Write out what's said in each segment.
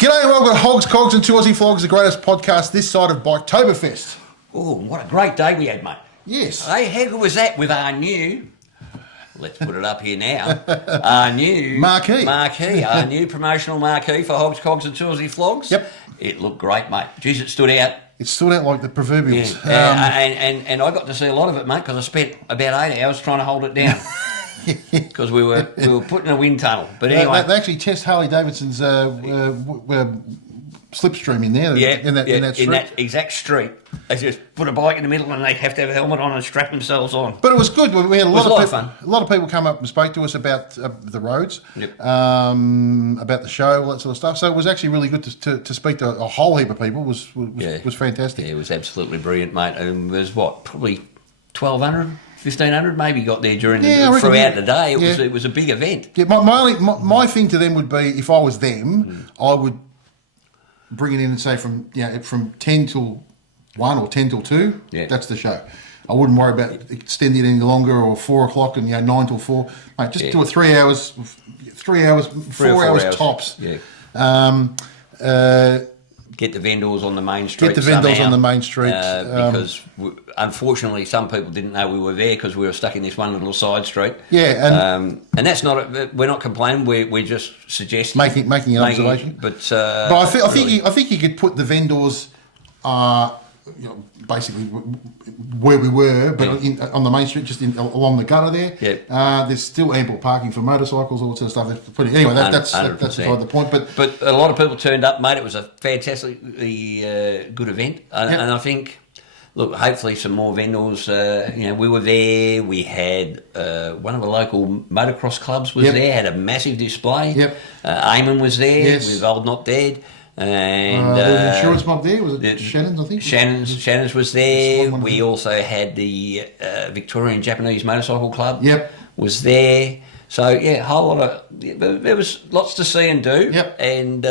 G'day and welcome to Hogs, Cogs and 2 Aussie Flogs, the greatest podcast this side of Biketoberfest. Oh, what a great day we had, mate. Yes. Hey, how good was that with our new, let's put it up here now, our new Marquee, our new promotional marquee for Hogs, Cogs and 2 Aussie Flogs. Yep. It looked great, mate. Jeez, it stood out. It stood out like the proverbials. Yeah. And I got to see a lot of it, mate, because I spent about 8 hours trying to hold it down. Because we were put in a wind tunnel. But anyway. They actually test Harley Davidson's slipstream in there, in that street. In that exact street. They just put a bike in the middle and they have to have a helmet on and strap themselves on. But it was good. We had a lot of fun. A lot of people come up and spoke to us about the roads, yep. About the show, all that sort of stuff. So it was actually really good to speak to a whole heap of people. Was fantastic. Yeah, it was absolutely brilliant, mate. And it was probably 1,200, 1,500 maybe got there throughout the day. It was a big event. Yeah, my thing to them would be, if I was them, I would bring it in and say from 10 till 1 or 10 till 2. Yeah. That's the show. I wouldn't worry about extending it any longer, or 4 o'clock and 9 till 4. Mate, just do it 3 hours, 4 hours tops. Yeah. Get the vendors on the main street. Because unfortunately, some people didn't know we were there because we were stuck in this one little side street. Yeah, and that's not. We're not complaining. We're just suggesting making an observation. But I think you could put the vendors, basically where we were, but on the main street, just along the gutter there. Yeah. There's still ample parking for motorcycles, all that sort of stuff. Anyway, that's beside the point. But a lot of people turned up, mate. It was a fantastically good event, and I think, look, hopefully some more vendors. We were there. We had one of the local motocross clubs was there. Had a massive display. Yep. Eamon was there. Yes. With Old Not Dead. And there was an insurance mob there. Was it Shannon's? I think Shannon's was there. We also had the Victorian Japanese Motorcycle Club. Yep. Was there. So a whole lot of. There was lots to see and do. Yep. And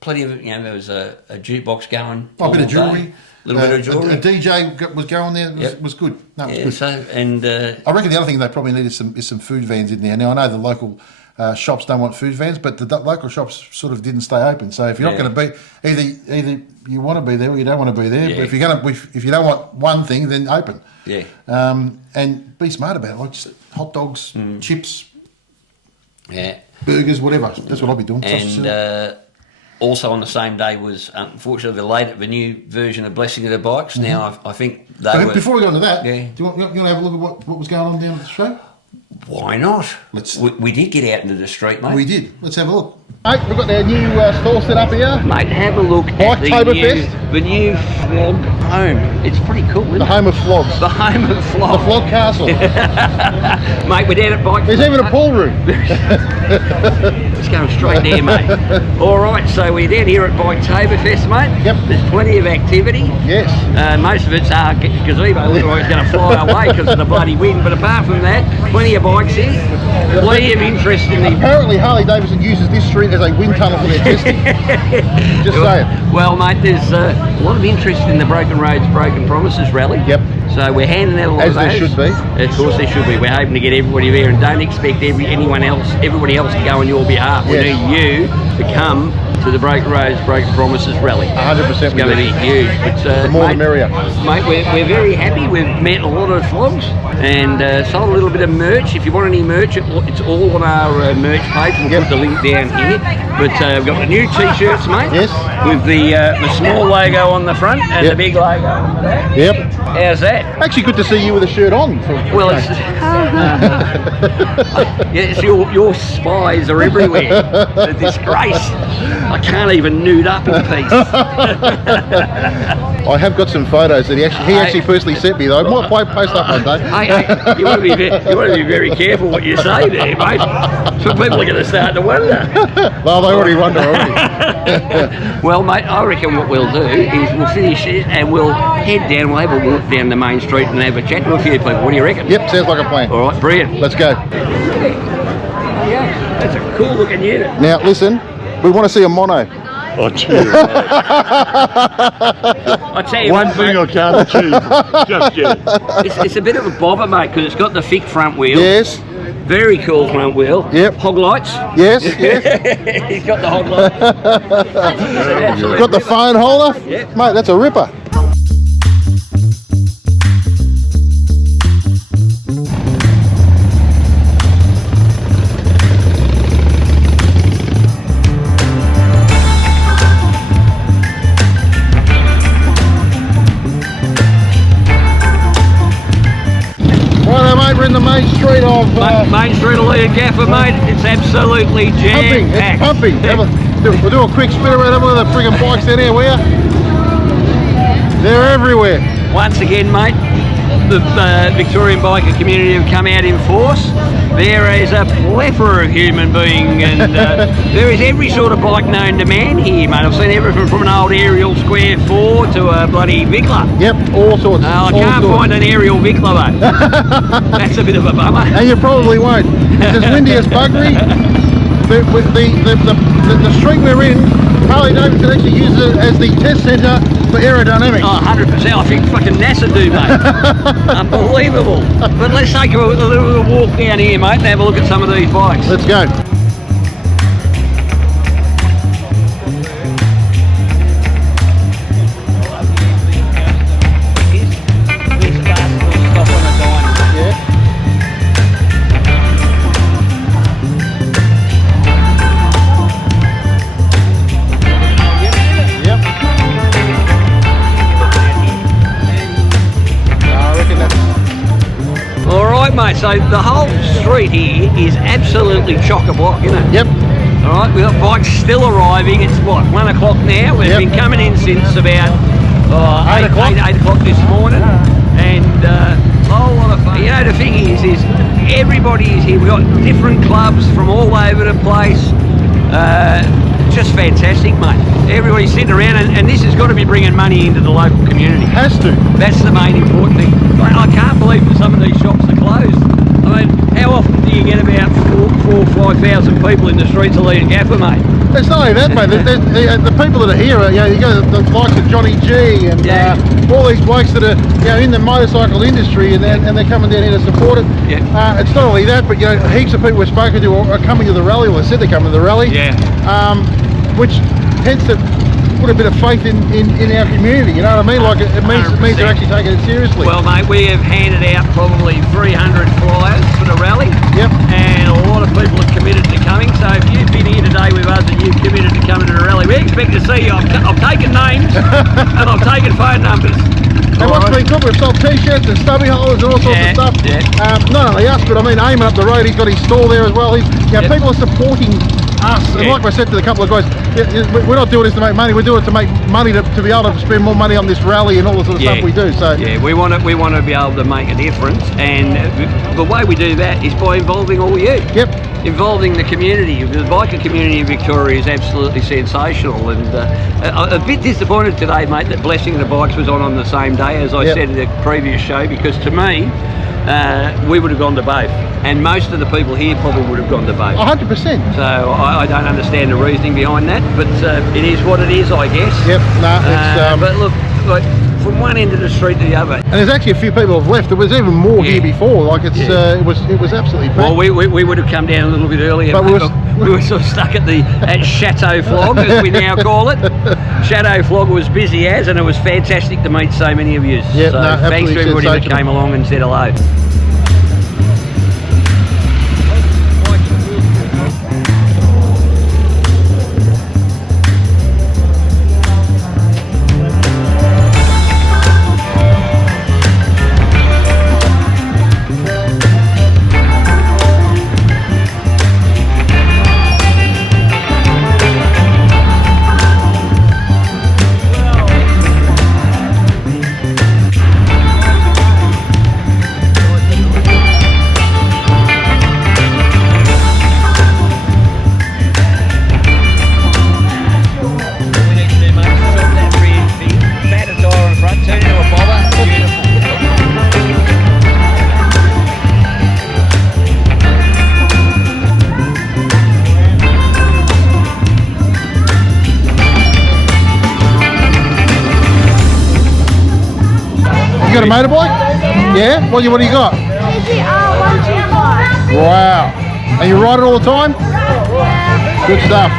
plenty of there was a jukebox going. A bit of jewellery. A little bit of jewellery. A DJ was going there. It was good. No, it was good. So I reckon the other thing they probably need is some food vans in there. Now I know the local shops don't want food vans, but the local shops sort of didn't stay open. So if you're not going to be either you want to be there or you don't want to be there. But if you don't want one thing, then open. Yeah. And be smart about it, like just hot dogs, chips, burgers, whatever. That's what I'll be doing. And also on the same day was unfortunately the new version of Blessing of the Bikes. Now I think they before we go into that, do you want to have a look at what was going on down at the show? Why not? We did get out into the street, mate. We did. Let's have a look. Mate, we've got our new store set up here. Mate, have a look at the new Flog home. It's pretty cool, isn't it? The home of Flogs. The home of Flogs. The Flog Castle. Mate, we're down at Bike. There's even a pool room. It's going straight there, mate. All right, so we're down here at Biketoberfest, mate. Yep. There's plenty of activity. Yes. Most of it's our gazebo. Looks like it's going to fly away because of the bloody wind. But apart from that, plenty of bikes here. Plenty of interest in the... Apparently Harley Davidson uses this street as a wind tunnel for their testing. Just saying. Well, mate, there's a lot of interest in the Broken Roads, Broken Promises rally. Yep. So we're handing out a lot of those. As there should be. Of course there should be. We're hoping to get everybody there, and don't expect everybody else to go on your behalf. We need you to come to the Broken Roads, Broken Promises rally. 100%. It's going to be huge. But, the more the merrier. Mate, we're very happy. We've met a lot of flogs and sold a little bit of merch. If you want any merch, it's all on our merch page. We'll put the link down here. But we've got the new T-shirts, mate. Yes. With the small logo on the front and the big logo on the back. Yep. How's that? Actually, good to see you with a shirt on. It's your spies are everywhere. The disgrace. I can't even nude up in peace. I have got some photos that he actually personally sent me, though. I might post up one day. Hey, you want to be very careful what you say there, mate. So people are going to start to wonder. Well, they already wonder already. Well, mate, I reckon what we'll do is we'll finish it and we'll head down. We'll have a walk down the main street and have a chat to a few people. What do you reckon? Yep, sounds like a plan. All right, brilliant. Let's go. Yeah, that's a cool looking unit. Now, listen, we want to see a mono. I tell you what. I tell you one thing I can't achieve just yet. It's a bit of a bobber, mate, because it's got the thick front wheel. Yes. Very cool front wheel. Yep. Hog lights. Yes, yes. He's got the hog lights. Got the phone holder? Yep. Mate, that's a ripper. We're in the main street of Main Street of Leah Gaffer, mate. It's absolutely pumping. jam-packed. It's pumping. We'll do a quick spin around. Have a look at the friggin' bikes down here, will ya? They're everywhere. Once again, mate, the Victorian biker community have come out in force. There is a plethora of human being, and there is every sort of bike known to man here, mate. I've seen everything from an old aerial Square 4 to a bloody Vickler. Yep, all sorts. I can't find an aerial Vickler, mate. That's a bit of a bummer. And you probably won't. It's as windy as buggery. The street we're in, Harley Davidson actually uses it as the test centre for aerodynamics. Oh, 100%. I think fucking NASA do, mate. Unbelievable. But let's take a little walk down here, mate, and have a look at some of these bikes. Let's go. Mate, so the whole street here is absolutely chock-a-block, isn't it? Yep. All right, we've got bikes still arriving. It's what, 1 o'clock now? We've been coming in since about 8 o'clock this morning, and a whole lot of fun. You know, the thing is everybody is here. We've got different clubs from all over the place. Just fantastic, mate. Everybody's sitting around, and this has got to be bringing money into the local community. Has to. That's the main important thing. I can't believe that some of these shops are closed. I mean, how often do you get about 4,000 or 5,000 people in the streets of Leah Gaffer, mate? It's not only that, mate. The people that are here, you go to the likes of Johnny G and all these blokes that are in the motorcycle industry, and they're coming down here to support it. Yeah. It's not only that, but heaps of people we've spoken to are coming to the rally, or they said they're coming to the rally. Yeah. Which tends to put a bit of faith in our community, you know what I mean? Like it means they're actually taking it seriously. Well, mate, we have handed out probably 300 flyers for the rally. Yep. And a lot of people have committed to coming. So if you've been here today with us and you've committed to coming to the rally, we expect to see you. I've taken names and I've taken phone numbers. And what's been good, we've sold t-shirts and stubby holders and all sorts of stuff. Yeah. Not only us, but I mean, Eamon up the road, he's got his stall there as well. People are supporting us. And like I said to a couple of guys, we're not doing this to make money. We're doing it to make money to be able to spend more money on this rally and all the sort of stuff we do. So we want to be able to make a difference, and the way we do that is by involving all you. Yep. Involving the community. The biker community in Victoria is absolutely sensational, and a bit disappointed today, mate, that Blessing of the Bikes was on the same day as I said in the previous show, because to me, we would have gone to both, and most of the people here probably would have gone to both. 100%. So I don't understand the reasoning behind that, but it is what it is, I guess. Yep. It's, but look, from one end of the street to the other. And there's actually a few people have left. There was even more here before. Like it was absolutely packed. Well, we would have come down a little bit earlier, but we were sort of stuck at Chateau Flog, as we now call it. Chateau Flog was busy as, and it was fantastic to meet so many of you. Yeah, so thanks to everybody that came along and said hello. You got a motorbike? Yeah? What do you got? It's the R125. Wow. And you ride it all the time? Good stuff.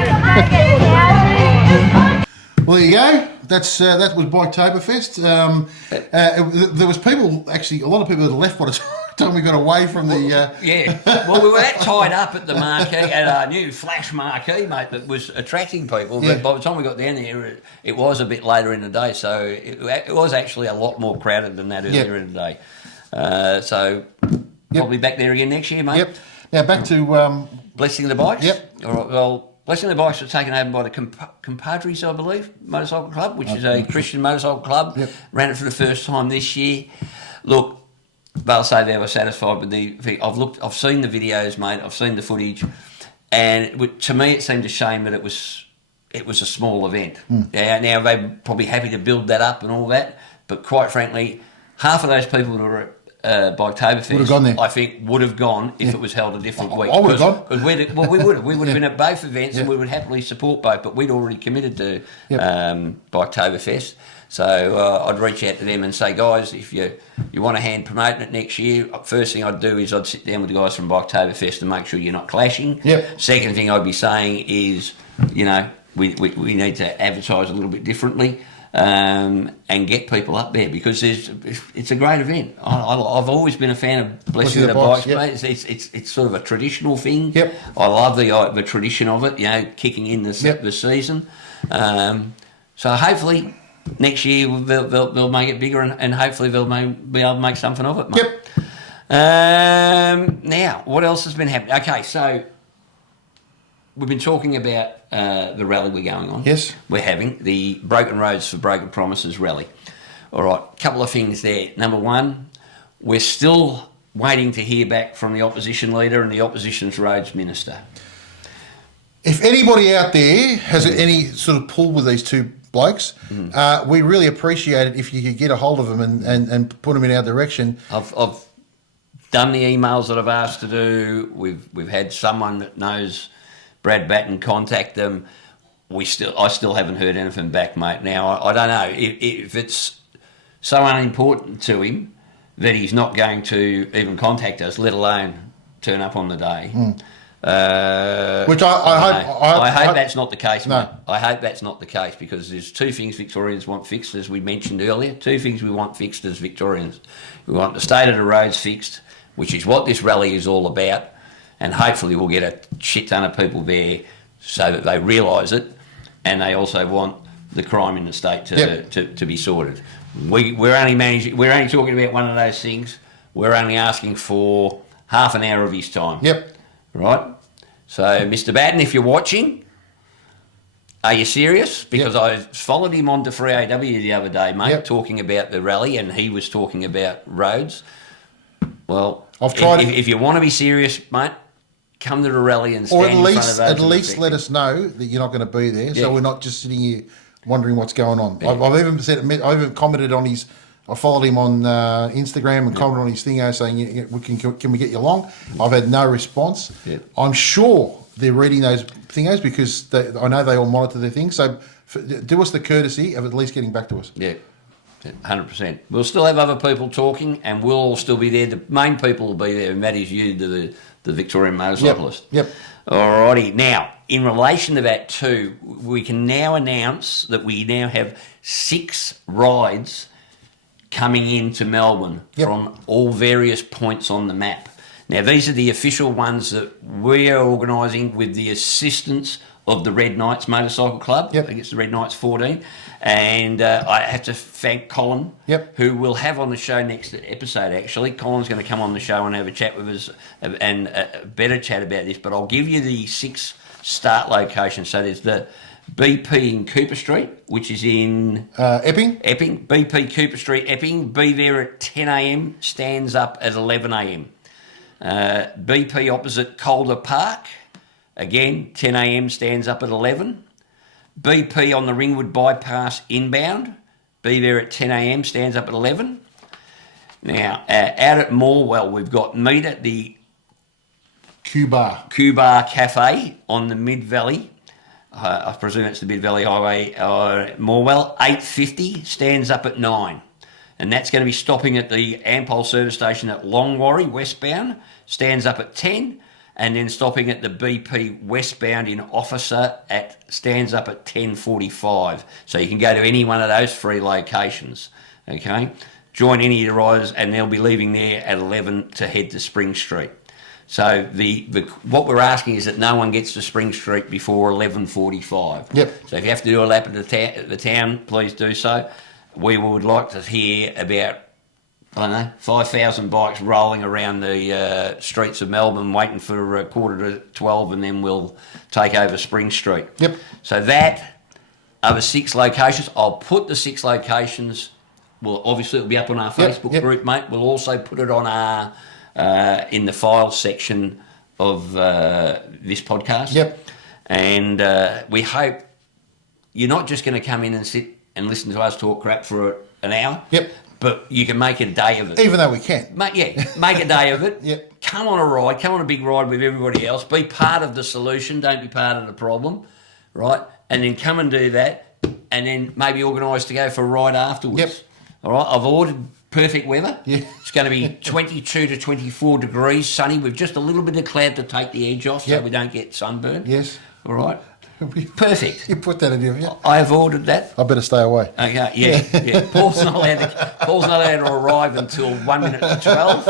Well, there you go. That was Biketoberfest. There was people, actually, a lot of people that left by the time we got away from the... Yeah. Well, we were that tied up at the marquee, at our new flash marquee, mate, that was attracting people. Yeah. But by the time we got down there, it was a bit later in the day, so it was actually a lot more crowded than that earlier in the day. So I'll be back there again next year, mate. Yep. Now back to... Blessing the Bikes. Yep. All right, well, Blessing the Bikes was taken over by the Compadres, I believe, Motorcycle Club, which is a Christian motorcycle club. Yep. Ran it for the first time this year. Look, they'll say they were satisfied with the... I've seen the videos, mate. I've seen the footage. And to me, it seemed a shame that it was a small event. Yeah, now, they're probably happy to build that up and all that. But quite frankly, half of those people that were at Biketoberfest, would have gone there. I think, would have gone if it was held a different week. I would have gone. Because we would have. We would have been at both events and we would happily support both. But we'd already committed to Biketoberfest. So I'd reach out to them and say, guys, if you want a hand promoting it next year, first thing I'd do is I'd sit down with the guys from Biketoberfest and make sure you're not clashing. Yep. Second thing I'd be saying is, we need to advertise a little bit differently and get people up there because it's a great event. I've always been a fan of Blessing the Bikes, mate. It's sort of a traditional thing. Yep. I love the tradition of it, kicking in the season. So hopefully... next year they'll make it bigger and hopefully they'll be able to make something of it, mate. Yep. Now, what else has been happening? Okay, so we've been talking about the rally we're going on. Yes. We're having the Broken Roads for Broken Promises rally. All right, couple of things there. Number one, we're still waiting to hear back from the opposition leader and the opposition's roads minister. If anybody out there has any sort of pull with these two blokes, we really appreciate it if you could get a hold of them and put them in our direction. I've done the emails that I've asked to do. We've had someone that knows Brad Batten contact them. I still haven't heard anything back, mate. Now I don't know if it's so unimportant to him that he's not going to even contact us, let alone turn up on the day. Which I hope that's not the case, no. mate. I hope that's not the case because there's two things Victorians want fixed, as we mentioned earlier. Two things we want fixed as Victorians. We want the state of the roads fixed, which is what this rally is all about, and hopefully we'll get a shit ton of people there so that they realise it, and they also want the crime in the state to be sorted. We're only talking about one of those things. We're only asking for half an hour of his time. Yep. Right? So, Mr. Batten, if you're watching, are you serious? Because I followed him on to 3AW the other day, mate, talking about the rally, and he was talking about roads. Well, I've tried if you want to be serious, mate, come to the rally and stand in front of us. At least let us know that you're not going to be there, so we're not just sitting here wondering what's going on. Yeah. I've even commented on his... I followed him on Instagram and commented on his thingo saying, can we get you along? I've had no response. Yep. I'm sure they're reading those thingos because I know they all monitor their things. So do us the courtesy of at least getting back to us. Yeah, 100%. We'll still have other people talking and we'll all still be there. The main people will be there, and that is you, the Victorian motorcyclist. Yep. Alrighty. Now, in relation to that too, we can now announce that we now have 6 rides coming into Melbourne from all various points on the map. Now, these are the official ones that we are organising with the assistance of the Red Knights Motorcycle Club. I think it's the Red Knights 14. And I have to thank Colin, who we'll have on the show next episode, actually. Colin's going to come on the show and have a chat with us and a better chat about this. But I'll give you the 6 start locations. So there's the BP in Cooper Street, which is in... Epping? Epping. BP Cooper Street, Epping. Be there at 10 a.m, stands up at 11 a.m. BP opposite Calder Park. Again, 10 a.m, stands up at 11. BP on the Ringwood Bypass inbound. Be there at 10 a.m, stands up at 11. Now, out at Morwell, we've got meet at the Q-Bar Cafe on the Mid-Valley. I presume it's the Mid-Valley Highway, Morwell, 8:50, stands up at 9. and that's going to be stopping at the Ampol service station at Longwarry westbound, stands up at 10, and then stopping at the BP westbound in Officer stands up at 10:45. So you can go to any one of those 3 locations. Okay, join any of the riders, and they'll be leaving there at 11 to head to Spring Street. So what we're asking is that no one gets to Spring Street before 11:45. Yep. So if you have to do a lap of the town, please do so. We would like to hear about, I don't know, 5,000 bikes rolling around the streets of Melbourne waiting for 11:45, and then we'll take over Spring Street. Yep. So that over 6 locations. I'll put the 6 locations, well, obviously it'll be up on our Facebook group, mate. We'll also put it on our in the files section of this podcast. Yep. And we hope you're not just going to come in and sit and listen to us talk crap for an hour. Yep. But you can make a day of it. Even though we can. Make a day of it. Yep. Come on a ride. Come on a big ride with everybody else. Be part of the solution. Don't be part of the problem, right? And then come and do that, and then maybe organise to go for a ride afterwards. Yep. All right. I've ordered perfect weather. Yeah. It's going to be 22 to 24 degrees, sunny, with just a little bit of cloud to take the edge off, so we don't get sunburned. Yes. All right. Perfect. You put that in your... Yeah. I have ordered that. I better stay away. Okay, yeah. Paul's not allowed to arrive until 1 minute to 12,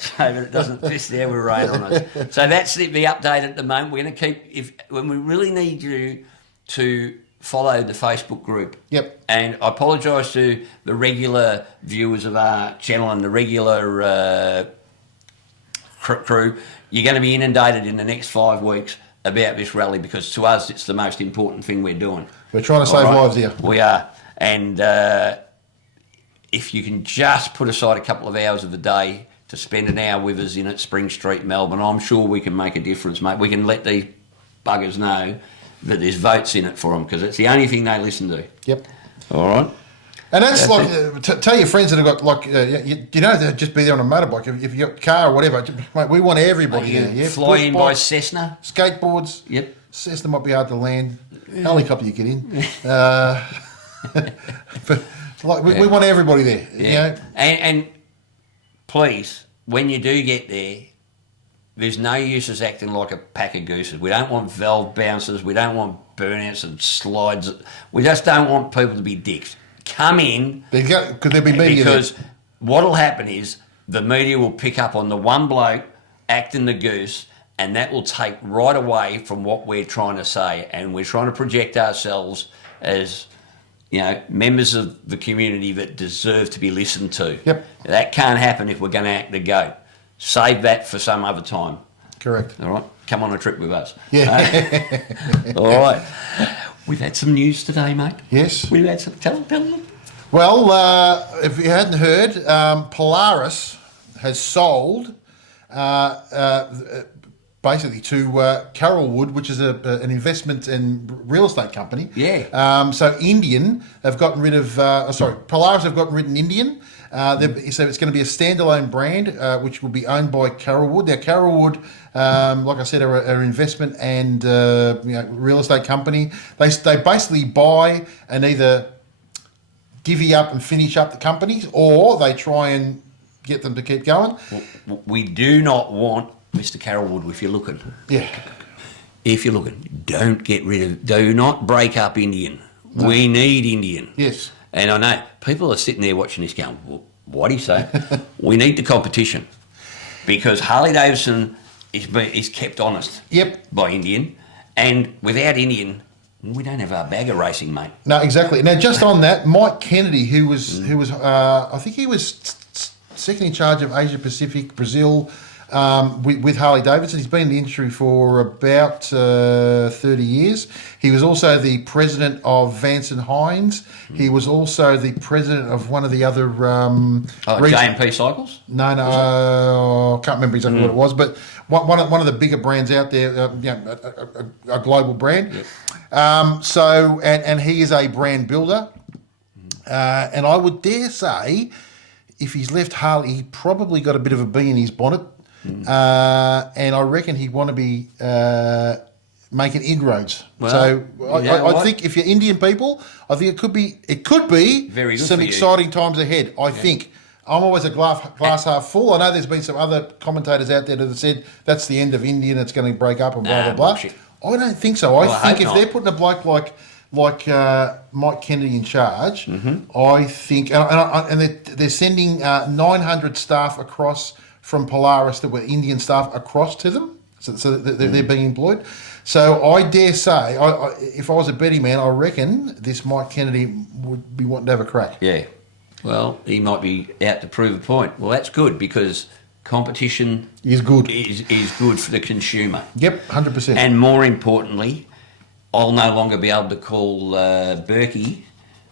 so that it doesn't piss there with rain on us. So that's the update at the moment. We're going to keep, when we really need you to follow the Facebook group. Yep. And I apologise to the regular viewers of our channel and the regular crew. You're going to be inundated in the next 5 weeks about this rally, because to us it's the most important thing we're doing. We're trying to save lives here. We are. And if you can just put aside a couple of hours of the day to spend an hour with us in at Spring Street, Melbourne, I'm sure we can make a difference, mate. We can let these buggers know that there's votes in it for them, because it's the only thing they listen to. Yep. All right. And that's like, tell your friends that have got, like, you know, they'll just be there on a motorbike. If you've got a car or whatever, mate, we want everybody there. Yeah? Fly in by bikes, Cessna. Skateboards. Yep. Cessna might be hard to land. Helicopter you get in. But like, we want everybody there. Yeah. You know? And please, when you do get there, there's no use us acting like a pack of gooses. We don't want valve bouncers. We don't want burnouts and slides. We just don't want people to be dicks. Come in. Could there be media? Because what'll happen is the media will pick up on the one bloke acting the goose, and that will take right away from what we're trying to say. And we're trying to project ourselves as, you know, members of the community that deserve to be listened to. Yep. That can't happen if we're going to act the goat. Save that for some other time. Correct. All right? Come on a trip with us. Yeah. All right. We've had some news today, mate. Yes. We've had some... Tell them. Well, if you hadn't heard, Polaris has sold basically to Carrollwood, which is an investment and real estate company. Yeah. So Indian have gotten rid of... Polaris have gotten rid of Indian. So it's going to be a standalone brand, which will be owned by Carrollwood. Now, Carrollwood, like I said, are an investment and real estate company. They basically buy and either divvy up and finish up the companies, or they try and get them to keep going. We do not want Mr. Carrollwood, if you're looking. Yeah. If you're looking, do not break up Indian. No. We need Indian. Yes. And I know people are sitting there watching this going, well, what do you say? We need the competition, because Harley Davidson is kept honest. Yep. By Indian, and without Indian, we don't have our bag of racing, mate. No, exactly. Now, just on that, Mike Kennedy, who was I think he was second in charge of Asia Pacific, Brazil, with Harley Davidson. He's been in the industry for about 30 years. He was also the president of Vance and Hines. He was also the president of one of the other... J&P Cycles? No, I can't remember exactly what it was, but one of the bigger brands out there, a global brand. Yep. And he is a brand builder. And I would dare say, if he's left Harley, he probably got a bit of a bee in his bonnet. And I reckon he'd want to be making inroads. Well, So I what? think if you're Indian people, I think it could be Very good some for you. exciting times ahead. I think. I'm always a glass half full. I know there's been some other commentators out there that have said that's the end of Indian, it's going to break up and blah, blah, blah. Bullshit. I don't think so. I Well, I think hope if not. they're putting a bloke like Mike Kennedy in charge, Mm-hmm. I think, and they're sending 900 staff across from Polaris that were Indian staff across to them, so they're being employed. So I dare say, if I was a betting man, I reckon this Mike Kennedy would be wanting to have a crack. Yeah. Well, he might be out to prove a point. Well, that's good because competition Is good. is good for the consumer. Yep, 100%. And more importantly, I'll no longer be able to call Berkey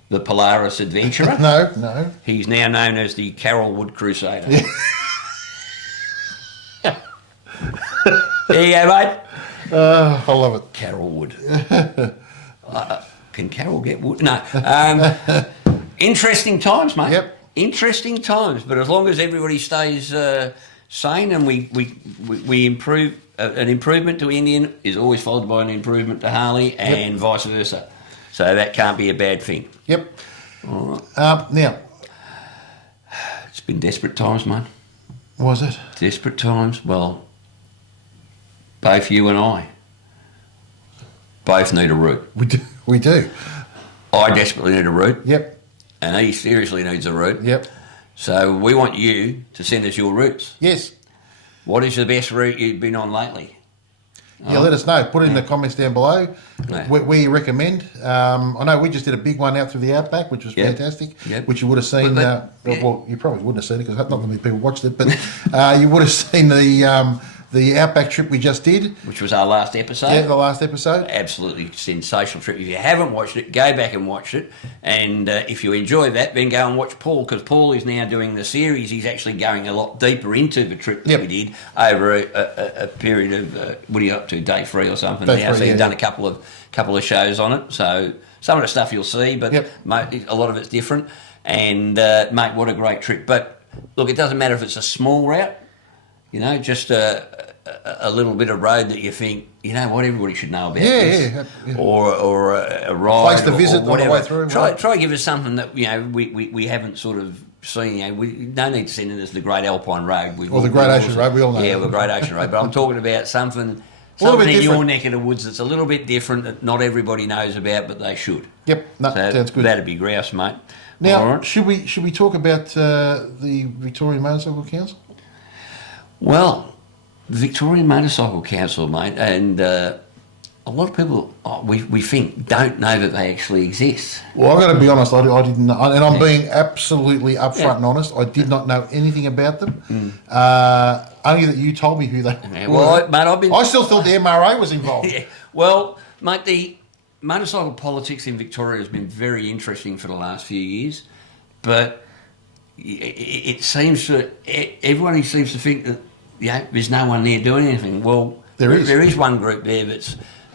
the Polaris Adventurer. No. He's now known as the Carrollwood Crusader. There you go, mate. I love it. Carrollwood. Can Carroll get wood? No. Interesting times, mate. Yep. Interesting times, but as long as everybody stays sane and we improve, an improvement to Indian is always followed by an improvement to Harley and vice versa. So that can't be a bad thing. Yep. All right. Now, It's been desperate times, mate. was it? Desperate times. Well, both you and I both need a route. We do. I desperately need a route, Yep. and he seriously needs a route. Yep. So we want you to send us your routes. Yes. What is the best route you've been on lately? Yeah, let us know. Put it in the comments down below Yeah. where you recommend. I know we just did a big one out through the Outback, which was Yep. fantastic, Yep. which you would have seen. But- yeah. Well, you probably wouldn't have seen it because not that many people watched it, but you would have seen the Outback trip we just did. Which was our last episode. Yeah, the last episode. Absolutely sensational trip. If you haven't watched it, go back and watch it. And if you enjoy that, then go and watch Paul, because Paul is now doing the series. He's actually going a lot deeper into the trip that Yep. we did over a period of, what are you up to, day 3 or something Day now? 3, So you've yeah. done a couple of shows on it. So some of the stuff you'll see, but Yep. mate, a lot of it's different. And mate, what a great trip. But look, it doesn't matter if it's a small route, you know, just a little bit of road that you think, you know what, everybody should know about this. Yeah. Or a ride. Place to or visit on the whatever. way through, Try right? to give us something that, you know, we haven't sort of seen. You know, we no need to send it as the Great Alpine Road. Or the Great Ocean Road, we all know Yeah, that. the Great Ocean Road. But I'm talking about something little bit in your different. neck of the woods that's a little bit different that not everybody knows about, but they should. Yep, no, So sounds good. That'd be grouse, mate. Now, All right. should we talk about the Victorian Motorcycle Council? Well, the Victorian Motorcycle Council, mate, and a lot of people, we think, don't know that they actually exist. Well, I've got to be honest, I didn't know, and I'm being absolutely upfront Yeah. and honest. I did not know anything about them. Only that you told me who they Yeah, were. well, mate, I've been... I still thought the MRA was involved. Yeah. Well, mate, the motorcycle politics in Victoria has been very interesting for the last few years, but it seems to everyone seems to think that there's no one there doing anything. Well, There is. There is one group there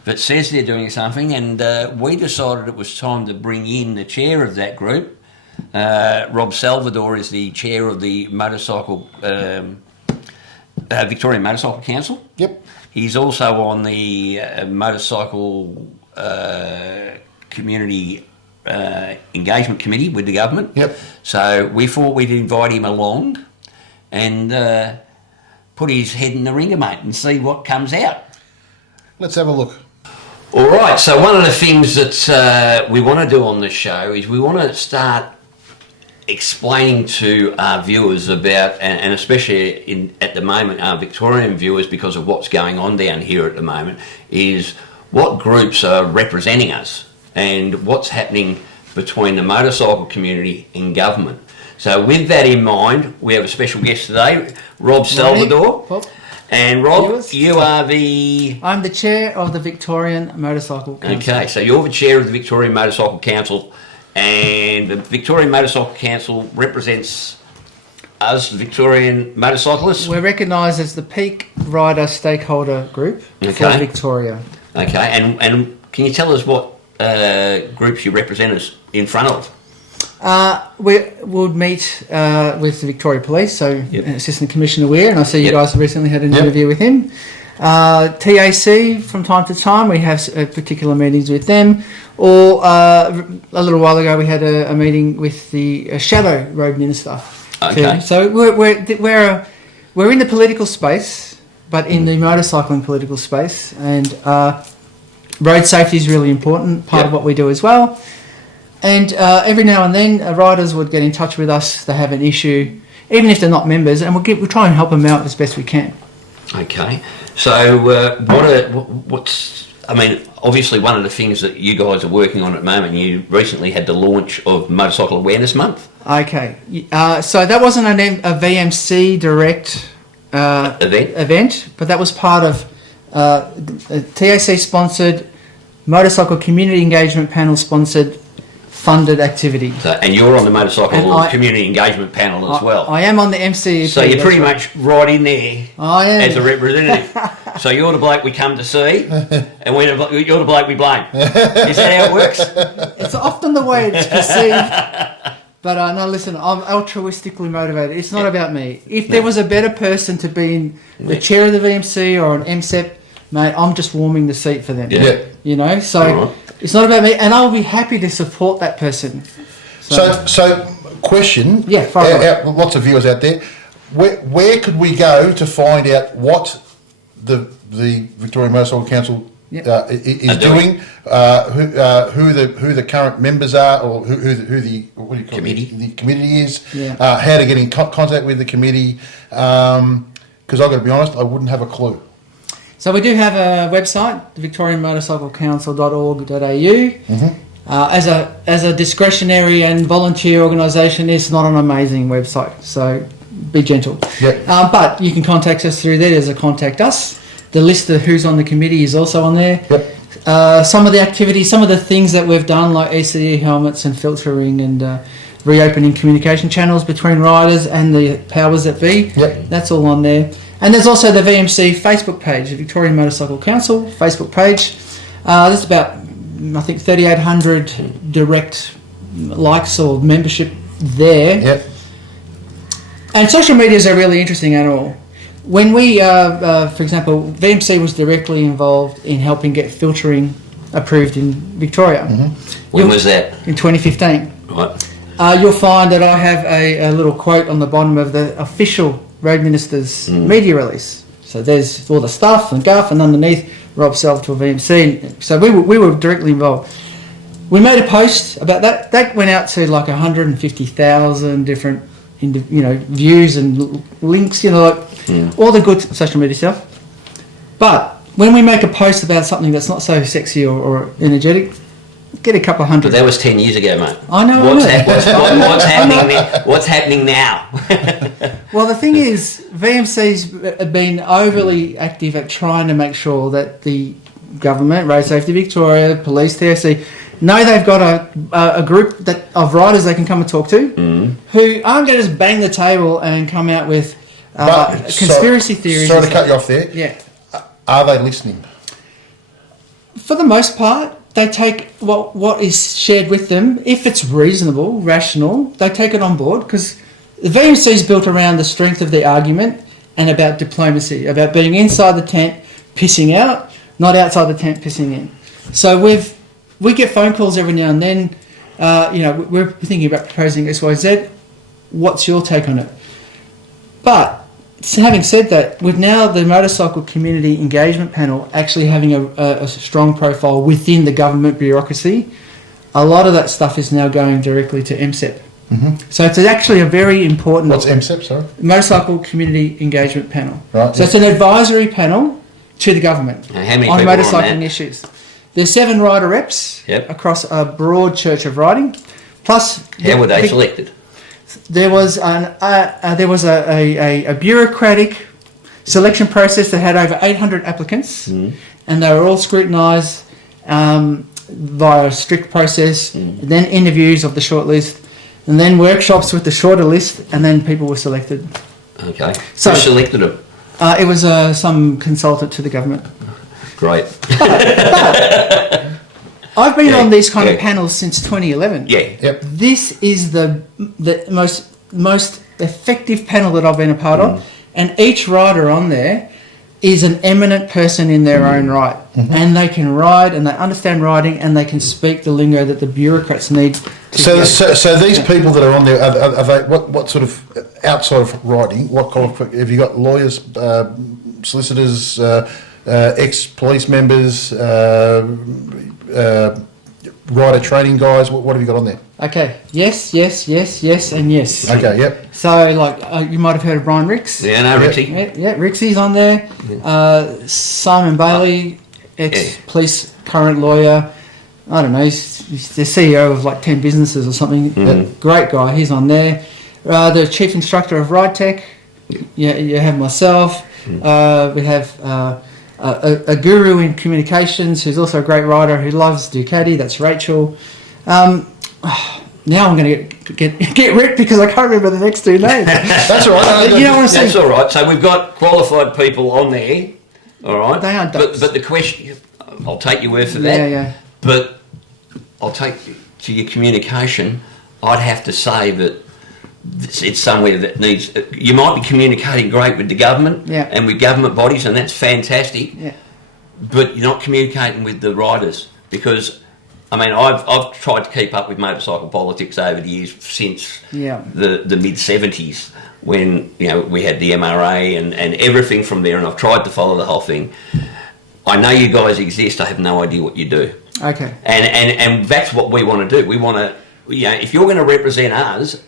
that says they're doing something, and we decided it was time to bring in the chair of that group. Rob Salvador is the chair of the Victorian Motorcycle Council. Yep. He's also on the motorcycle community engagement committee with the government. Yep. So we thought we'd invite him along and put his head in the ringer, mate, and see what comes out. Let's have a look. All right, so one of the things that we want to do on this show is we want to start explaining to our viewers about, and especially at the moment our Victorian viewers, because of what's going on down here at the moment, is what groups are representing us and what's happening between the motorcycle community and government. So with that in mind, we have a special guest today, Rob Salvador. Bob. And Rob, Viewers. you are the... I'm the chair of the Victorian Motorcycle Council. Okay, so you're the chair of the Victorian Motorcycle Council, and the Victorian Motorcycle Council represents us, the Victorian motorcyclists. We're recognised as the peak rider stakeholder group Okay. for Victoria. Okay, and can you tell us what groups you represent us in front of? We would meet with the Victoria Police, so Yep. Assistant Commissioner Weir, and I see you Yep. guys have recently had an Yep. interview with him. TAC from time to time, we have particular meetings with them. Or a little while ago, we had a meeting with the Shadow Road Minister. Okay. So we're in the political space, but in the motorcycling political space, and road safety is really important, part of what we do as well. And every now and then, riders would get in touch with us. They have an issue, even if they're not members, and we'll try and help them out as best we can. Okay. So obviously one of the things that you guys are working on at the moment, you recently had the launch of Motorcycle Awareness Month. Okay. So that wasn't a VMC direct event, but that was part of a TAC-sponsored, Motorcycle Community Engagement Panel-sponsored, funded activity. So, and you're on the Motorcycle Community Engagement Panel as well. I am on the MCEP. So you're pretty much right in there I am. as a representative. So you're the bloke we come to see, and you're the bloke we blame. Is that how it works? It's often the way it's perceived. But no, listen, I'm altruistically motivated. It's not about me. If there was a better person to be in the chair of the VMC or an MCEP, mate, I'm just warming the seat for them. Yeah. You know, so it's not about me, and I'll be happy to support that person. So question. Yeah, lots of viewers out there. Where could we go to find out what the Victorian Motorcycle Council is doing? Who the current members are, or who the what do you call committee? The committee is. Yeah. How to get in contact with the committee? Because I've got to be honest, I wouldn't have a clue. So we do have a website, the victorianmotorcyclecouncil.org.au. As a discretionary and volunteer organisation, it's not an amazing website, so be gentle. Yep. But you can contact us through there. There's a contact us. The list of who's on the committee is also on there. Yep. Some of the activities, some of the things that we've done, like ECE helmets and filtering and reopening communication channels between riders and the powers that be. Yep. That's all on there. And there's also the VMC Facebook page, the Victorian Motorcycle Council Facebook page. There's about, I think, 3,800 direct likes or membership there. Yep. And social media is a really interesting animal. When we, for example, VMC was directly involved in helping get filtering approved in Victoria. When was that? In 2015. Right. You'll find that I have a little quote on the bottom of the official Road Minister's media release. So there's all the stuff and guff, and underneath Rob Self to a VMC. So we were directly involved. We made a post about that. That went out to like 150,000 different views and links, all the good social media stuff. But when we make a post about something that's not so sexy or energetic, get a couple of hundred. But that was 10 years ago, mate. I know. What's happening now? Well, the thing is, VMC's been overly active at trying to make sure that the government, Road Safety Victoria, Police, TSC, know they've got a group of riders they can come and talk to, who aren't going to just bang the table and come out with conspiracy theories. Sorry to cut you off there. Yeah. Are they listening? For the most part, they take what is shared with them. If it's reasonable, rational, they take it on board, because the VMC is built around the strength of the argument and about diplomacy, about being inside the tent, pissing out, not outside the tent, pissing in. So we get phone calls every now and then. We're thinking about proposing XYZ. What's your take on it? But having said that, with now the Motorcycle Community Engagement Panel actually having a strong profile within the government bureaucracy, a lot of that stuff is now going directly to MCEP. So it's actually a very important... What's MCEP, sorry? Motorcycle Community Engagement Panel. Right. So it's an advisory panel to the government And how many on people motorcycling on that? issues. There's 7 rider reps across a broad church of riding. Plus... How were they selected? There was a bureaucratic selection process that had over 800 applicants, and they were all scrutinised via a strict process, then interviews of the short list, and then workshops with the shorter list, and then people were selected. Okay. So who selected them? It was some consultant to the government. Great. But I've been on these kind of panels since 2011. Yeah. Yep. This is the most effective panel that I've been a part of, and each rider on there is an eminent person in their own right, and they can ride and they understand riding and they can speak the lingo that the bureaucrats need. So these people that are on there, are they what sort of outside of riding? What kind of have you got? Lawyers, solicitors, ex-police members, rider training guys. What have you got on there? Okay. Yes, and yes. Okay. Yep. So, like, you might have heard of Brian Ricks. Yeah, no, Rixie. Yeah, Rixie's on there. Simon Bailey, ex-police, current lawyer. I don't know, he's the CEO of like 10 businesses or something. Great guy, he's on there. The chief instructor of Ride Tech. Yeah, you have myself. We have a guru in communications who's also a great rider who loves Ducati. That's Rachel. Now I'm going to get ripped because I can't remember the next two names. That's all right. You know what I'm saying? That's all right. So we've got qualified people on there. All right. They aren't ducks. But the question, I'll take your word for that. Yeah. But I'll take to your communication. I'd have to say that it's somewhere that needs. You might be communicating great with the government and with government bodies, and that's fantastic. Yeah. But you're not communicating with the riders because, I mean, I've tried to keep up with motorcycle politics over the years since the mid '70s when we had the MRA and everything from there, and I've tried to follow the whole thing. I know you guys exist. I have no idea what you do. Okay. And that's what we want to do. We want to, if you're going to represent us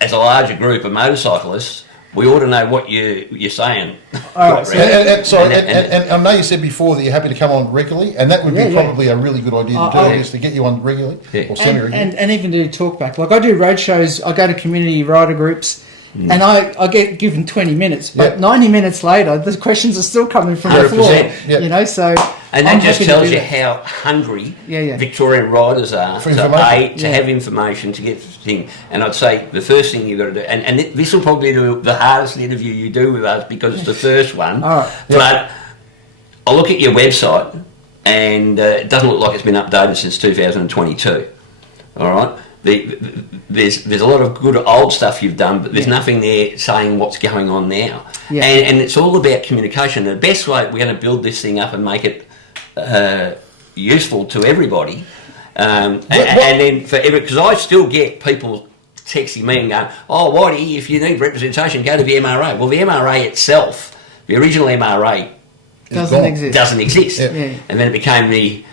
as a larger group of motorcyclists, we ought to know what you're saying. All right. And I know you said before that you're happy to come on regularly, and that would be probably a really good idea to do, is to get you on regularly or semi-regularly. And even do talkback. Like I do road shows, I go to community rider groups, and I get given 20 minutes, but 90 minutes later, the questions are still coming from the floor. So... And that just tells you how hungry Victorian riders are to have information, to get things. And I'd say the first thing you've got to do, and this will probably be the hardest interview you do with us because it's the first one. But I look at your website and it doesn't look like it's been updated since 2022. All right? There's a lot of good old stuff you've done, but there's nothing there saying what's going on now. And it's all about communication. The best way we're going to build this thing up and make it useful to everybody, and then for because I still get people texting me and going, "Oh, Whitey, if you need representation, go to the MRA." Well, the MRA itself, the original MRA, doesn't exist, and then it became the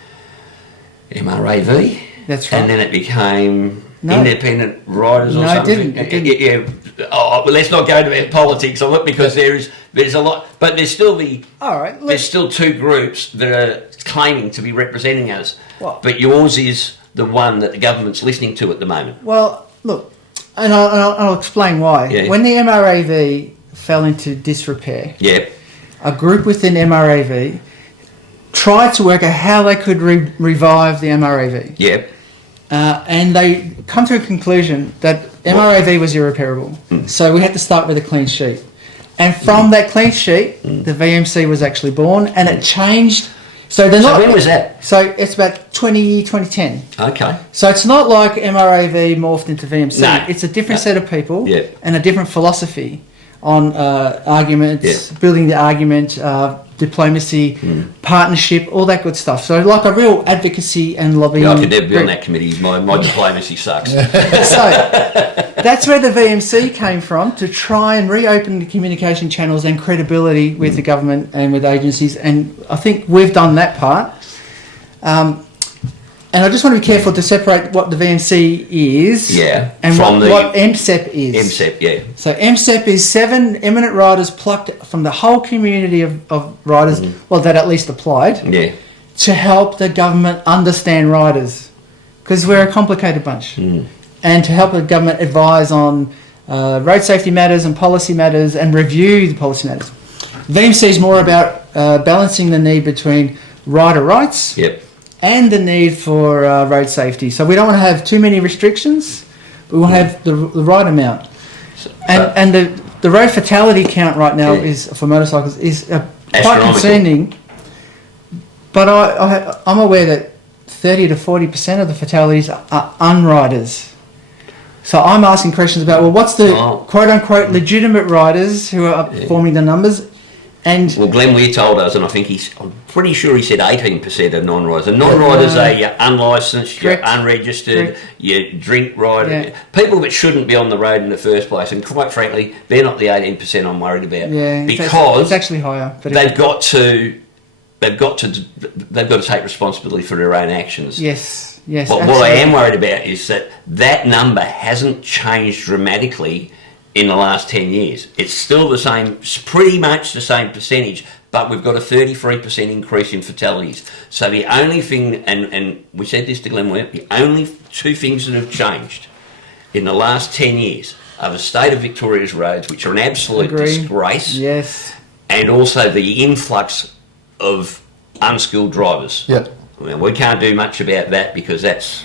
MRAV. That's right. And then it became Independent Riders or something. It didn't. Yeah. Oh, well, let's not go to politics on it because there's a lot, but there's still there's still two groups that are claiming to be representing us. But yours is the one that the government's listening to at the moment. Well, look, and I'll explain why. Yeah. When the MRAV fell into disrepair, a group within MRAV tried to work out how they could revive the MRAV. And they come to a conclusion that MRAV was irreparable. So we had to start with a clean sheet. And from that clean sheet, the VMC was actually born, and it changed. So when was that? So it's about 2010. Okay. So it's not like MRAV morphed into VMC. No. It's a different set of people and a different philosophy on arguments, building the argument, diplomacy, partnership, all that good stuff. So like a real advocacy and lobbying. I could never be on that committee. My diplomacy sucks. So that's where the VMC came from, to try and reopen the communication channels and credibility with the government and with agencies. And I think we've done that part. And I just want to be careful to separate what the VMC is and what MSEP is. MSEP, So MSEP is 7 eminent riders plucked from the whole community of riders, that at least applied, to help the government understand riders. Because we're a complicated bunch. And to help the government advise on road safety matters and policy matters and review the policy matters. VMC is more about balancing the need between rider rights and the need for road safety. So we don't want to have too many restrictions. We want to have the right amount. And the road fatality count right now is for motorcycles is quite concerning. But I'm aware that 30 to 40% of the fatalities are unriders. So I'm asking questions about, what's the quote-unquote legitimate riders who are forming the numbers, And well, Glenn Weir told us, and I'm pretty sure he said 18% of non-riders. And non-riders are you're unlicensed, you're unregistered, you drink rider, people that shouldn't be on the road in the first place. And quite frankly, they're not the 18% I'm worried about. Yeah, because it's actually higher. But they've got to take responsibility for their own actions. Yes. But absolutely. What I am worried about is that number hasn't changed dramatically in the last 10 years. It's still the same, pretty much the same percentage, but we've got a 33% increase in fatalities. So the only thing, and we said this to Glenn Weir, the only two things that have changed in the last 10 years are the state of Victoria's roads, which are an absolute disgrace, and also the influx of unskilled drivers. Yeah. I mean, we can't do much about that because that's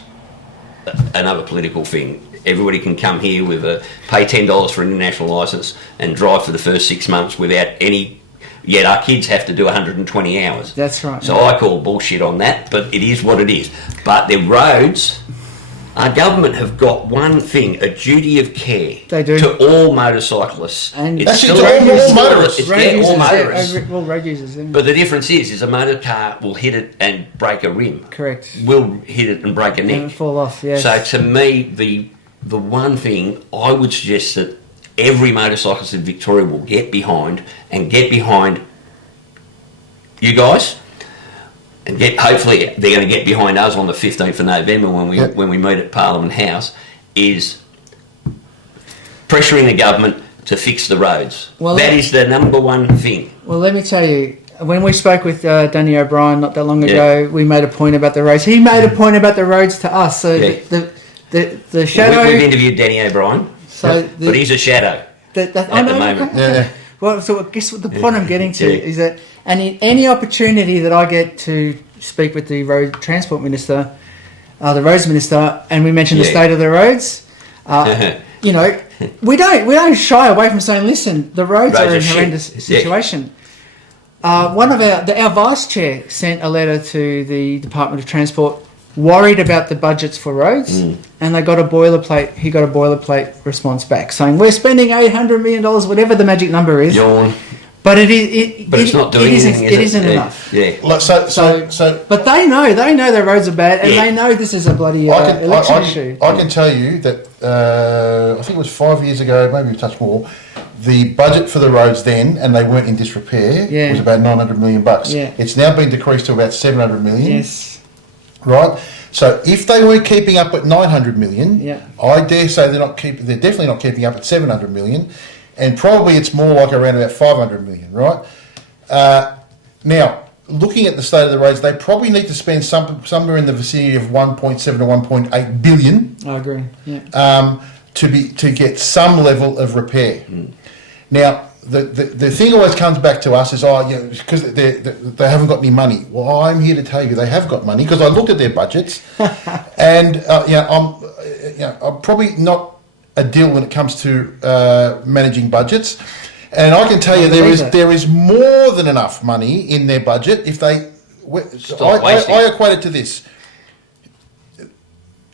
another political thing. Everybody can come here with pay $10 for an international licence and drive for the first 6 months without any. Yet our kids have to do 120 hours. That's right. So I call bullshit on that, but it is what it is. But the roads, our government have got one thing: a duty of care to all motorcyclists. And that's all motorists. All motorists. All road users. Yeah. But the difference is a motor car will hit it and break a rim. Correct. Will hit it and break a neck. And fall off. Yes. So to me, the one thing I would suggest that every motorcyclist in Victoria will get behind you guys, and hopefully they're going to get behind us on the 15th of November when we meet at Parliament House, is pressuring the government to fix the roads. Well, that is the number one thing. Well, let me tell you, when we spoke with Danny O'Brien not that long ago, we made a point about the roads. He made a point about the roads to us. So the shadow. We've interviewed Danny O'Brien, but he's a shadow at the moment. Yeah. Well, so I guess what the point I'm getting to is that, and in any opportunity that I get to speak with the road transport minister, the roads minister, and we mention the state of the roads, you know, we don't shy away from saying, listen, the roads are in a horrendous situation. One of our vice chair sent a letter to the Department of Transport, worried about the budgets for roads, and he got a boilerplate response back saying, we're spending $800 million, whatever the magic number is. Yawn. But it's not doing anything. It isn't enough. Yeah. So, but they know their roads are bad, and they know this is a bloody election issue. I can tell you that I think it was 5 years ago, maybe a touch more. The budget for the roads then, and they weren't in disrepair, was about $900 million. Yeah. It's now been decreased to about $700 million. Yes. Right, so if they weren't keeping up at 900 million, I dare say they're definitely not keeping up at 700 million, and probably it's more like around about 500 million, right? Now, looking at the state of the roads, they probably need to spend somewhere in the vicinity of 1.7 to 1.8 billion. I agree. Yeah. To get some level of repair. Now, the thing always comes back to us is, because they haven't got any money. Well, I'm here to tell you they have got money, because I looked at their budgets, and I'm probably not a deal when it comes to managing budgets, and I can tell you there is more than enough money in their budget if they. I equate it to this: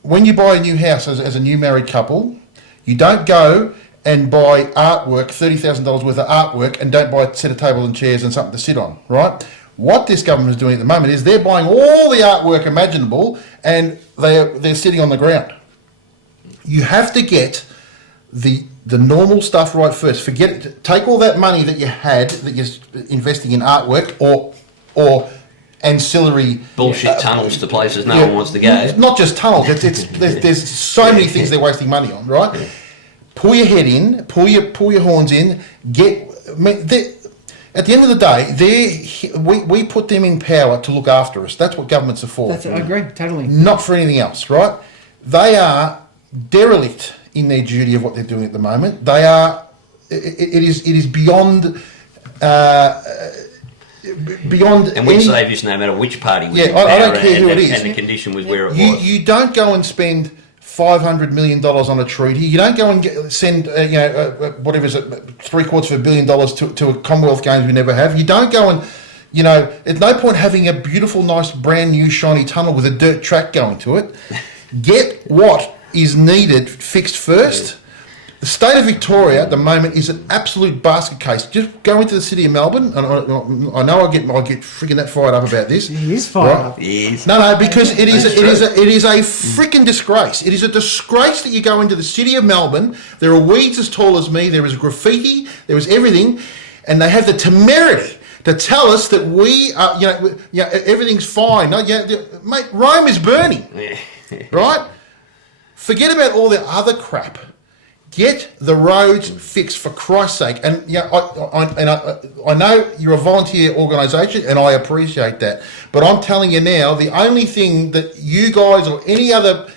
when you buy a new house as a new married couple, you don't go and buy artwork, $30,000 worth of artwork, and don't buy a set of table and chairs and something to sit on, right? What this government is doing at the moment is they're buying all the artwork imaginable, and they're sitting on the ground. You have to get the normal stuff right first. Take all that money that you had that you're investing in artwork or ancillary bullshit tunnels to places no one wants to go. Not just tunnels. There's so many things they're wasting money on, right? Yeah. Pull your head in, pull your horns in. At the end of the day, we put them in power to look after us. That's what governments are for. I agree, totally. Not for anything else, right? They are derelict in their duty of what they're doing at the moment. They are. It is beyond. And we'd say this no matter which party was in power, I don't care who it is. And the condition was where it was. You don't go and spend $500 million on a treaty. You don't go and send whatever is it, $750 million to a Commonwealth Games we never have. You don't go and there's no point having a beautiful, nice, brand new, shiny tunnel with a dirt track going to it. Get what is needed fixed first. The state of Victoria at the moment is an absolute basket case. Just go into the city of Melbourne, and I know I get freaking that fired up about this. He is fired up. Yes. No, because it is a freaking disgrace. It is a disgrace that you go into the city of Melbourne. There are weeds as tall as me. There is graffiti. There is everything, and they have the temerity to tell us that we are, everything's fine. No, mate, Rome is burning, right? Forget about all the other crap. Get the roads fixed for Christ's sake. And I know you're a volunteer organisation, and I appreciate that. But I'm telling you now, the only thing that you guys or any other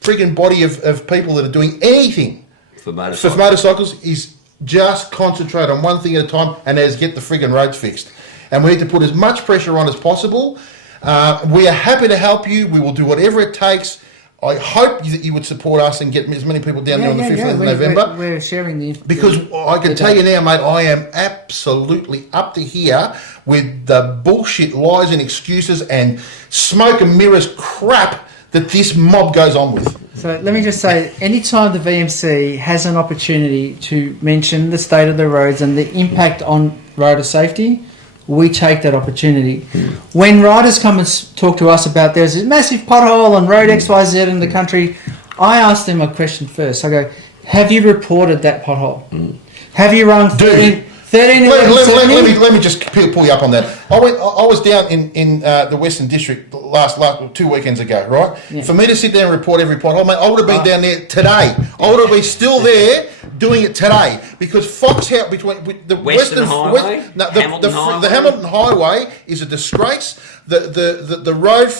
frigging body of people that are doing anything for motorcycles is just concentrate on one thing at a time, and that is get the frigging roads fixed. And we need to put as much pressure on as possible. We are happy to help you. We will do whatever it takes. I hope that you would support us and get as many people down there on the 15th of November. We're sharing the... Because I can tell you now, mate, I am absolutely up to here with the bullshit lies and excuses and smoke and mirrors crap that this mob goes on with. So let me just say, anytime the VMC has an opportunity to mention the state of the roads and the impact on rider safety, we take that opportunity. When riders come and talk to us about there's a massive pothole on road XYZ in the country, I ask them a question first. I go, have you reported that pothole? Have you run 13 let me just pull you up on that. I was down in the Western District last 2 weekends ago, right? Yeah. For me to sit there and report every pothole, mate, I would have been down there today. I would have been still there doing it today because Foxhouse between the Western Highway, the Hamilton Highway is a disgrace. The road,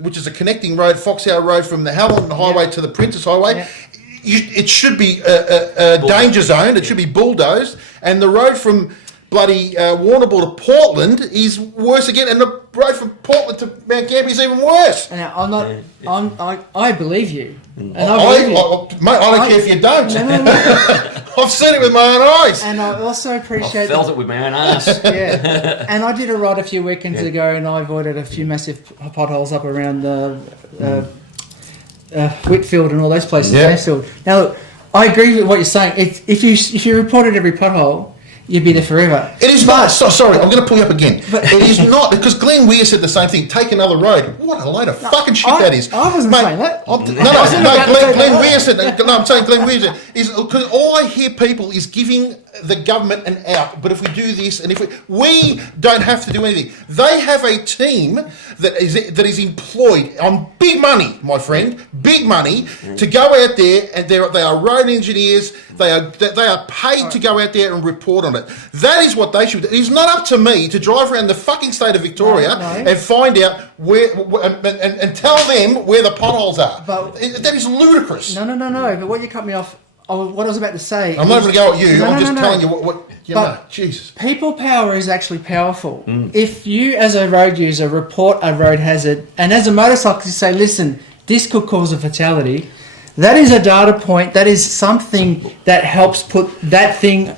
which is a connecting road, Foxhouse Road from the Hamilton Highway to the Princess Highway. Yeah. It should be a danger zone. It should be bulldozed. And the road from bloody Warrnambool to Portland is worse again. And the road from Portland to Mount Gambier is even worse. Now, I believe you. And I don't care if you don't. No. I've seen it with my own eyes. And I also appreciate... I felt it with my own ass. Yeah. And I did a ride a few weekends ago, and I avoided a few massive potholes up around the... Whitfield and all those places. Yeah. Now, look, I agree with what you're saying. If you reported every pothole, you'd be there forever. It is not. Sorry, I'm going to pull you up again. But it is not, because Glenn Weir said the same thing. Take another road. What a load of fucking shit that is. I wasn't saying that. Glenn Weir said that. No, I'm saying Glenn Weir said is because all I hear people is giving the government an out. But if we do this, and if we don't have to do anything, they have a team that is employed on big money, my friend, big money to go out there, and they are road engineers. They are paid to go out there and report on it. That is what they should do. It is not up to me to drive around the fucking state of Victoria and find out where and tell them where the potholes are. But that is ludicrous. No. But what you cut me off. What I was about to say. I'm not going to go at you. I'm just telling you what you know. Jesus. People power is actually powerful. If you, as a road user, report a road hazard, and as a motorcyclist, you say, "Listen, this could cause a fatality." That is a data point. That is something that helps put that thing.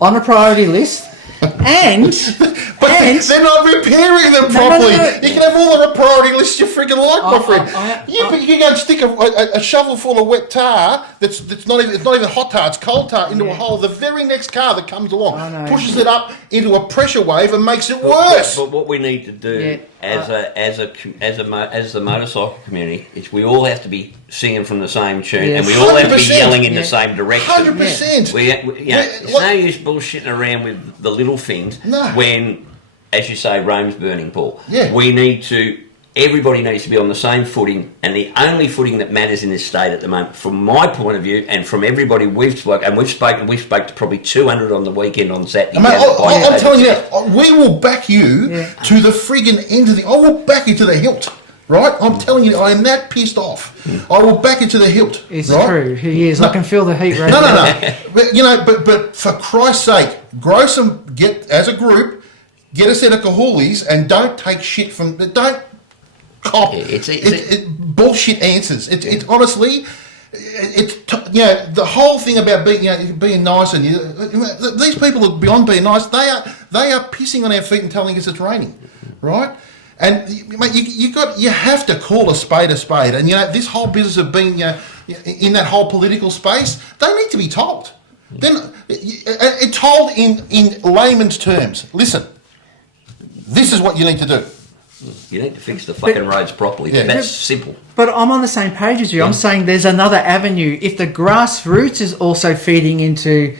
On a priority list. And they're not repairing them properly. No. You can have all the priority lists you freaking like, my friend. You can go and stick a shovel full of wet tar that's not even hot tar, it's cold tar into a hole. The very next car that comes along pushes it up into a pressure wave and makes it worse. But what we need to do as the motorcycle community is we all have to be singing from the same tune, and we all have to be yelling in the same direction. 100%. It's no use bullshitting around with the little things when, as you say, Rome's burning, Paul. Yeah. Everybody needs to be on the same footing, and the only footing that matters in this state at the moment, from my point of view, and from everybody we've spoken, and we've spoke to probably 200 on the weekend on Saturday. I'm telling you now, we will back you to the friggin' end of the... I will back you to the hilt. Right? I'm telling you, I am that pissed off. I will back it to the hilt. It's true. He is. I can feel the heat right now. But for Christ's sake, as a group, get a set of cahoolies and don't take shit from... Don't cop bullshit answers. It's honestly... the whole thing about being nice and these people are beyond being nice. They are pissing on our feet and telling us it's raining, right? And mate, you have to call a spade, and this whole business of being in that whole political space, they need to be told. Then told in layman's terms. Listen, this is what you need to do. You need to fix the fucking roads properly. Yeah. That's simple. But I'm on the same page as you. I'm saying there's another avenue. If the grassroots is also feeding into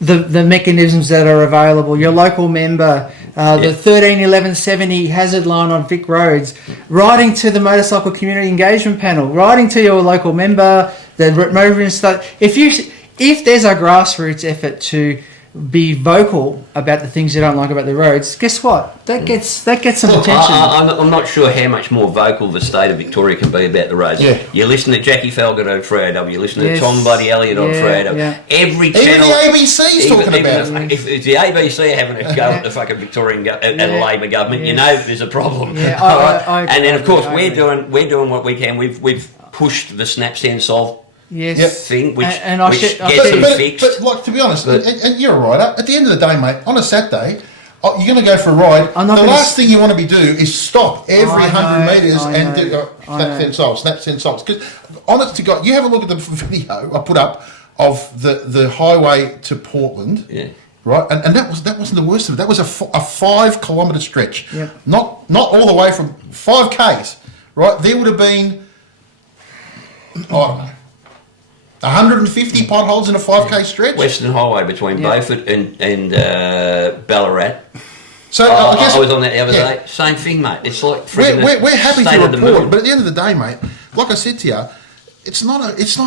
the mechanisms that are available, your local member, the 131170 hazard line on Vic roads, writing to the motorcycle community engagement panel, writing to your local member, the motorist stuff. If there's a grassroots effort to be vocal about the things you don't like about the roads, guess what? That gets some attention. I'm not sure how much more vocal the state of Victoria can be about the roads. Yeah. You listen to Jackie Felgate on 3AW, you listen to Tom Buddy Elliott on 3AW. Yeah. Every channel... Even the ABC's talking about it. If the ABC are having a go at the fucking Victorian and Labor government, you know there's a problem. Yeah, I and then, of course, agree. we're doing what we can. We've pushed the snap send solve thing, which gets them fixed. But like, to be honest, and you're right. At the end of the day, mate, on a Saturday, you're going to go for a ride. The last thing you want to be doing is stop every 100 metres and do snap send solves. Because honest to God, you have a look at the video I put up of the highway to Portland. Yeah. Right, and that wasn't the worst of it. That was a 5 kilometre stretch. Yep. Not all the way from 5Ks. Right, there would have been, I don't know, 150 potholes in a 5K stretch. Western Highway between Beaufort and Ballarat. So I was on that the other day. Same thing, mate. It's like we're happy to report, but at the end of the day, mate, like I said to you, it's not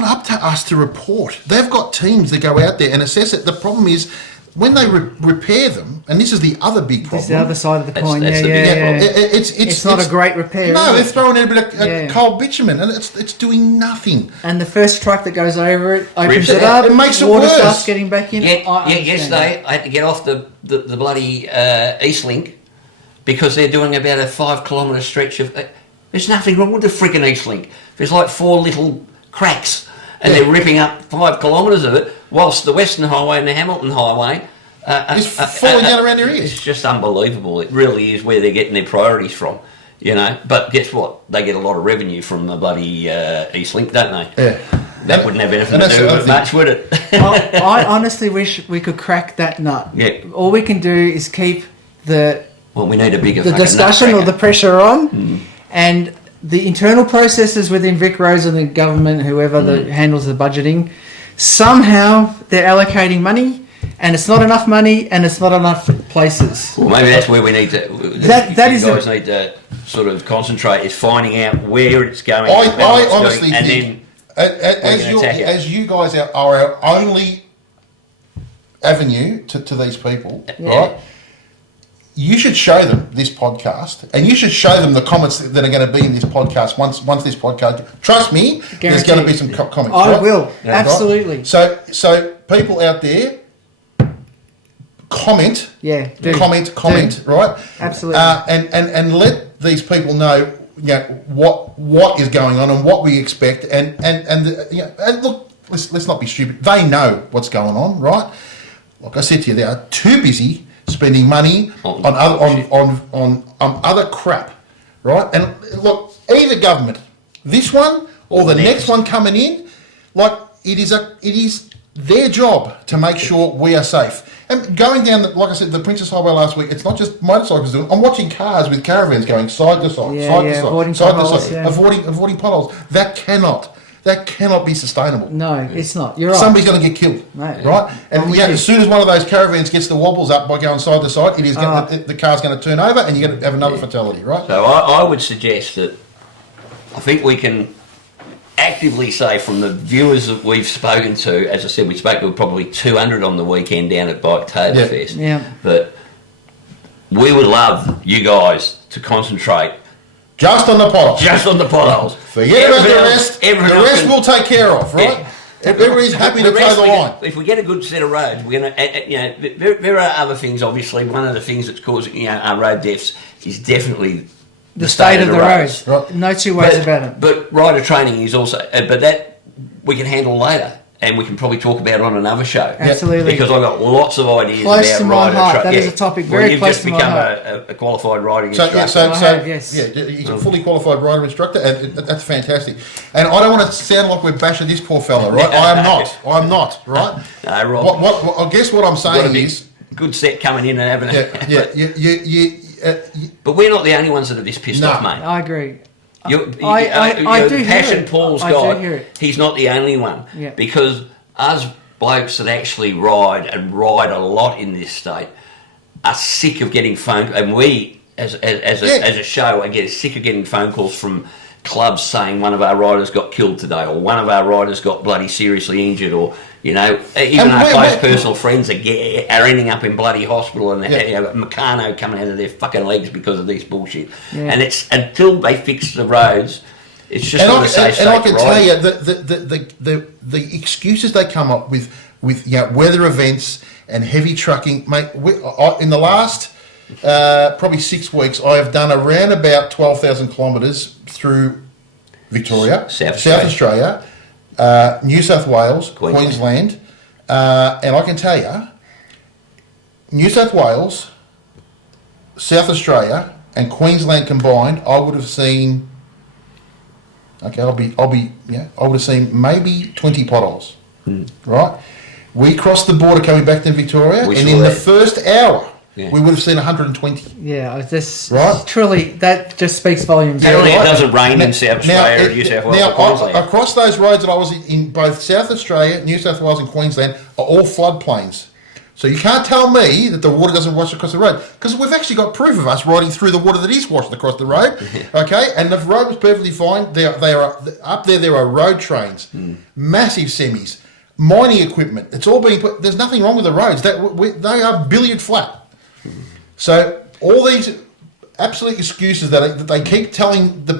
up to us to report. They've got teams that go out there and assess it. The problem is when they repair them, and this is the other big problem. This is the other side of the coin. That's the big problem. It's not a great repair. No, they're throwing in a bit of cold bitumen, and it's doing nothing. And the first truck that goes over it opens Rips it it up. It makes it water worse. starts getting back in. Yesterday I had to get off the bloody Eastlink because they're doing about a 5 kilometre stretch of. There's nothing wrong with the freaking Eastlink. There's like 4 little cracks, and they're ripping up 5 kilometres of it, whilst the Western Highway and the Hamilton Highway It's falling down around their ears. It's just unbelievable. It really is where they're getting their priorities from, you know. But guess what? They get a lot of revenue from the bloody Eastlink, don't they? Yeah. That wouldn't have anything to do with it much, would it? I honestly wish we could crack that nut. Yeah. All we can do is keep Well, we need a bigger the discussion or the pressure on, and the internal processes within Vic Roads and the government, whoever handles the budgeting, somehow they're allocating money, and it's not enough money, and it's not enough places. Well, maybe that's where we need to. Need to sort of concentrate is finding out where it's going. I honestly going, think, as you guys are our only avenue to these people, right? You should show them this podcast, and you should show them the comments that are going to be in this podcast. Once this podcast, trust me, there's going to be some comments. I will, absolutely. Right? So people out there, comment. Yeah, comment, right? Absolutely. And let these people know, you know, what is going on and what we expect, and look, let's not be stupid. They know what's going on, right? Like I said to you, they are too busy spending money on other crap, right? And look, either government, this one or the next one coming in, like it is their job to make sure we are safe. And going down, like I said, the Princess Highway last week, it's not just motorcycles doing it. I'm watching cars with caravans going side to side, avoiding potholes. That cannot be sustainable. No, it's not. You're right. Somebody's going to get killed, right? And as soon as one of those caravans gets the wobbles up by going side to side, it is the car's going to turn over, and you're going to have another fatality, right? So I would suggest that I think we can actively say from the viewers that we've spoken to, as I said, we spoke to probably 200 on the weekend down at Biketoberfest. Yeah. But we would love you guys to concentrate just on the potholes. Just on the potholes. Forget about the rest. The rest we'll take care of, right? Yeah. Everybody's happy to toe the line. If we get a good set of roads, we're going to, there are other things, obviously. One of the things that's causing our road deaths is definitely the state of the roads. Right. No two ways about it. But rider training is also, but that we can handle later. and we can probably talk about it on another show. Absolutely. Because I've got lots of ideas Close about to my rider heart. truck. That is a topic very close to my heart. You've just become a qualified riding So, instructor. he's a fully qualified rider instructor, and that's fantastic. And I don't want to sound like we're bashing this poor fella, right? I am not, right? No, Rob. I guess what I'm saying is... Good set coming in and having but we're not the only ones that are this pissed off, mate. I agree. I do the hear passion it. Paul's I do got, hear it. he's not the only one. Yeah. Because us blokes that actually ride a lot in this state are sick of getting phone, and we as a show are getting sick of getting phone calls from clubs saying one of our riders got killed today, or one of our riders got bloody seriously injured, or even our close personal friends are ending up in bloody hospital, and Meccano coming out of their fucking legs because of this bullshit. Yeah. And it's until they fix the roads, it's just not a safe state. And I can tell you the excuses they come up with weather events and heavy trucking, mate. In the last probably 6 weeks, I have done around about 12,000 kilometres through Victoria, South Australia, New South Wales, Queensland, and I can tell you, New South Wales, South Australia, and Queensland combined, I would have seen. Okay, I would have seen maybe 20 potholes. Right, we crossed the border coming back to Victoria, and in the first hour. Yeah. We would have seen 120. Yeah, truly, that just speaks volumes. Apparently it doesn't rain in South Australia, New South Wales, or Queensland. Across those roads that I was in both South Australia, New South Wales and Queensland are all floodplains. So you can't tell me that the water doesn't wash across the road, because we've actually got proof of us riding through the water that is washed across the road. Okay, and the road was perfectly fine. They are up there. There are road trains, massive semis, mining equipment. It's all being put. There's nothing wrong with the roads. They are billiard flat. So all these absolute excuses that they keep telling the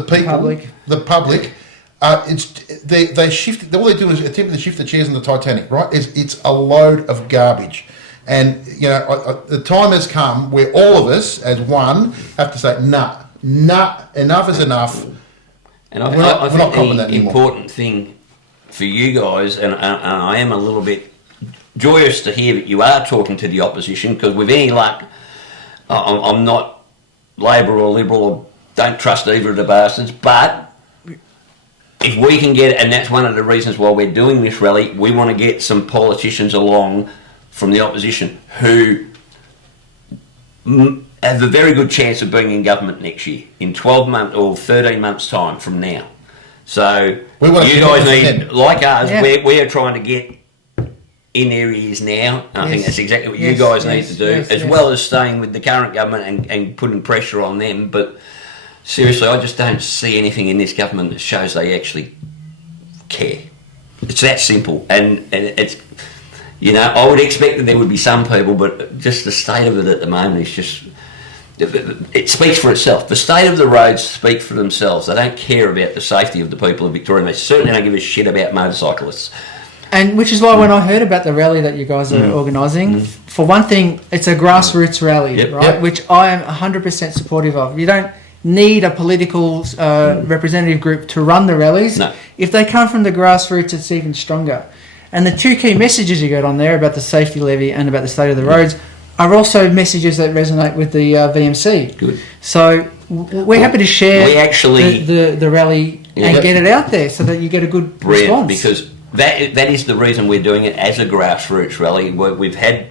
people, the public, they shift. All they're doing is attempting to shift the chairs in the Titanic. Right? It's a load of garbage, and the time has come where all of us, as one, have to say, nah, enough is enough. And I think the important thing for you guys, and I am a little bit joyous to hear that you are talking to the opposition, because with any luck, I'm not Labor or Liberal, or don't trust either of the bastards, but if we can get, and that's one of the reasons why we're doing this rally, we want to get some politicians along from the opposition who have a very good chance of being in government next year, in 12 months or 13 months' time from now. So you guys need, like us, we are trying to get in areas now, and I think that's exactly what you guys need to do, as well as staying with the current government and putting pressure on them. But seriously, I just don't see anything in this government that shows they actually care. It's that simple, and it's, I would expect that there would be some people, but just the state of it at the moment is just, it speaks for itself. The state of the roads speak for themselves. They don't care about the safety of the people of Victoria. They certainly don't give a shit about motorcyclists. And which is why when I heard about the rally that you guys are organising, for one thing, it's a grassroots rally, right? Which I am 100% supportive of. You don't need a political representative group to run the rallies. No. If they come from the grassroots, it's even stronger. And the two key messages you got on there about the safety levy and about the state of the roads are also messages that resonate with the VMC. Good. So we're happy to share the rally and get it out there so that you get a good response. Because that is the reason we're doing it as a grassroots rally. We've had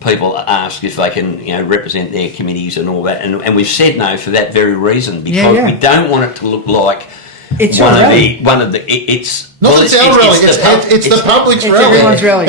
people ask if they can represent their committees and all that, and we've said no for that very reason, because we don't want it to look like it's our rally. It's the public's rally. Everyone's rally.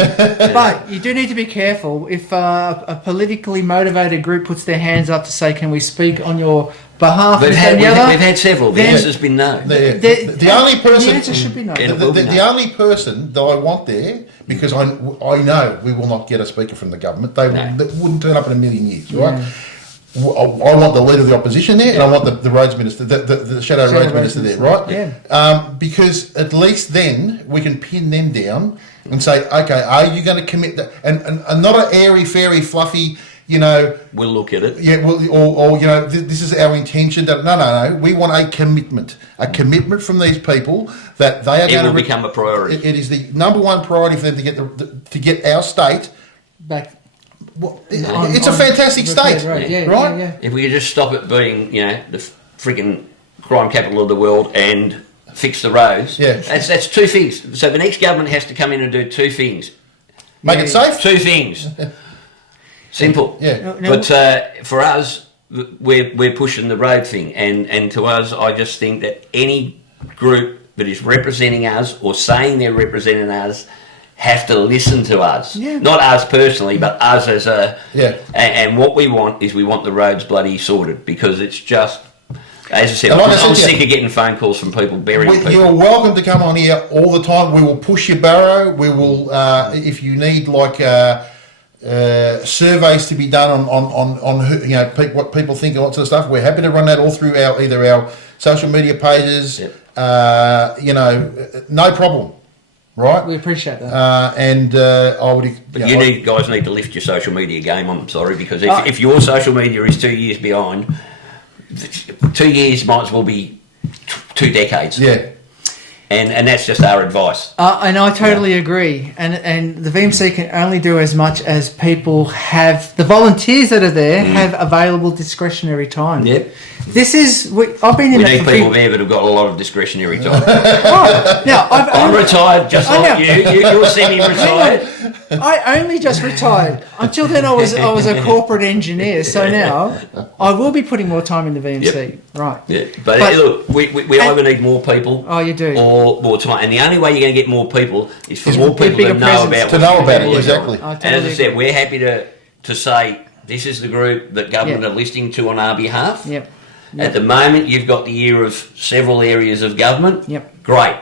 But you do need to be careful if a politically motivated group puts their hands up to say, "Can we speak on your behalf?" We've had several. The answer's been no. The only person. The answer should be no. The only person that I want there, because I know we will not get a speaker from the government. They wouldn't turn up in a million years, right? I want the leader of the opposition there, and I want the roads minister, the shadow roads minister there, right? Yeah. Because at least then we can pin them down and say, okay, are you going to commit that? And not an airy, fairy, fluffy, we'll look at it. Yeah, well, or this is our intention. No. We want a commitment from these people that they are going to become a priority. It is the number one priority for them to get our state back. It's a fantastic state, right? Yeah. If we could just stop it being, the freaking crime capital of the world and fix the roads. Yeah, that's two things. So the next government has to come in and do two things. Make it safe. Two things. Simple. Yeah. But for us, we're pushing the road thing, and to us, I just think that any group that is representing us or saying they're representing us have to listen to us. Yeah. Not us personally, but us as a... Yeah. And what we want is we want the roads bloody sorted, because it's just... As I said, Like I'm sick of getting phone calls from people burying people. You're welcome to come on here all the time. We will push your barrow. We will, if you need surveys to be done on who, what people think and what sort of stuff. We're happy to run that all through either our social media pages. Yep. No problem. Right, we appreciate that, I would. But guys need to lift your social media game. I'm sorry, because if your social media is 2 years behind, 2 years might as well be 2 decades. Yeah, and that's just our advice. And I totally agree. And the VMC can only do as much as people have. The volunteers that are there have available discretionary time. Yep. I've been in. We need people there that have got a lot of discretionary time. Right. Now, I'm retired, just like you. You're semi-retired. I only just retired. Until then, I was a corporate engineer. So now I will be putting more time in the VMC. Yep. Right. Yeah. But look, we either need more people. Oh, you do. Or more time. And the only way you're going to get more people is for more people to know about it. Exactly. And as I said, we're happy to say this is the group that government are listening to on our behalf. Yep. At the moment, you've got the ear of several areas of government. Yep. Great.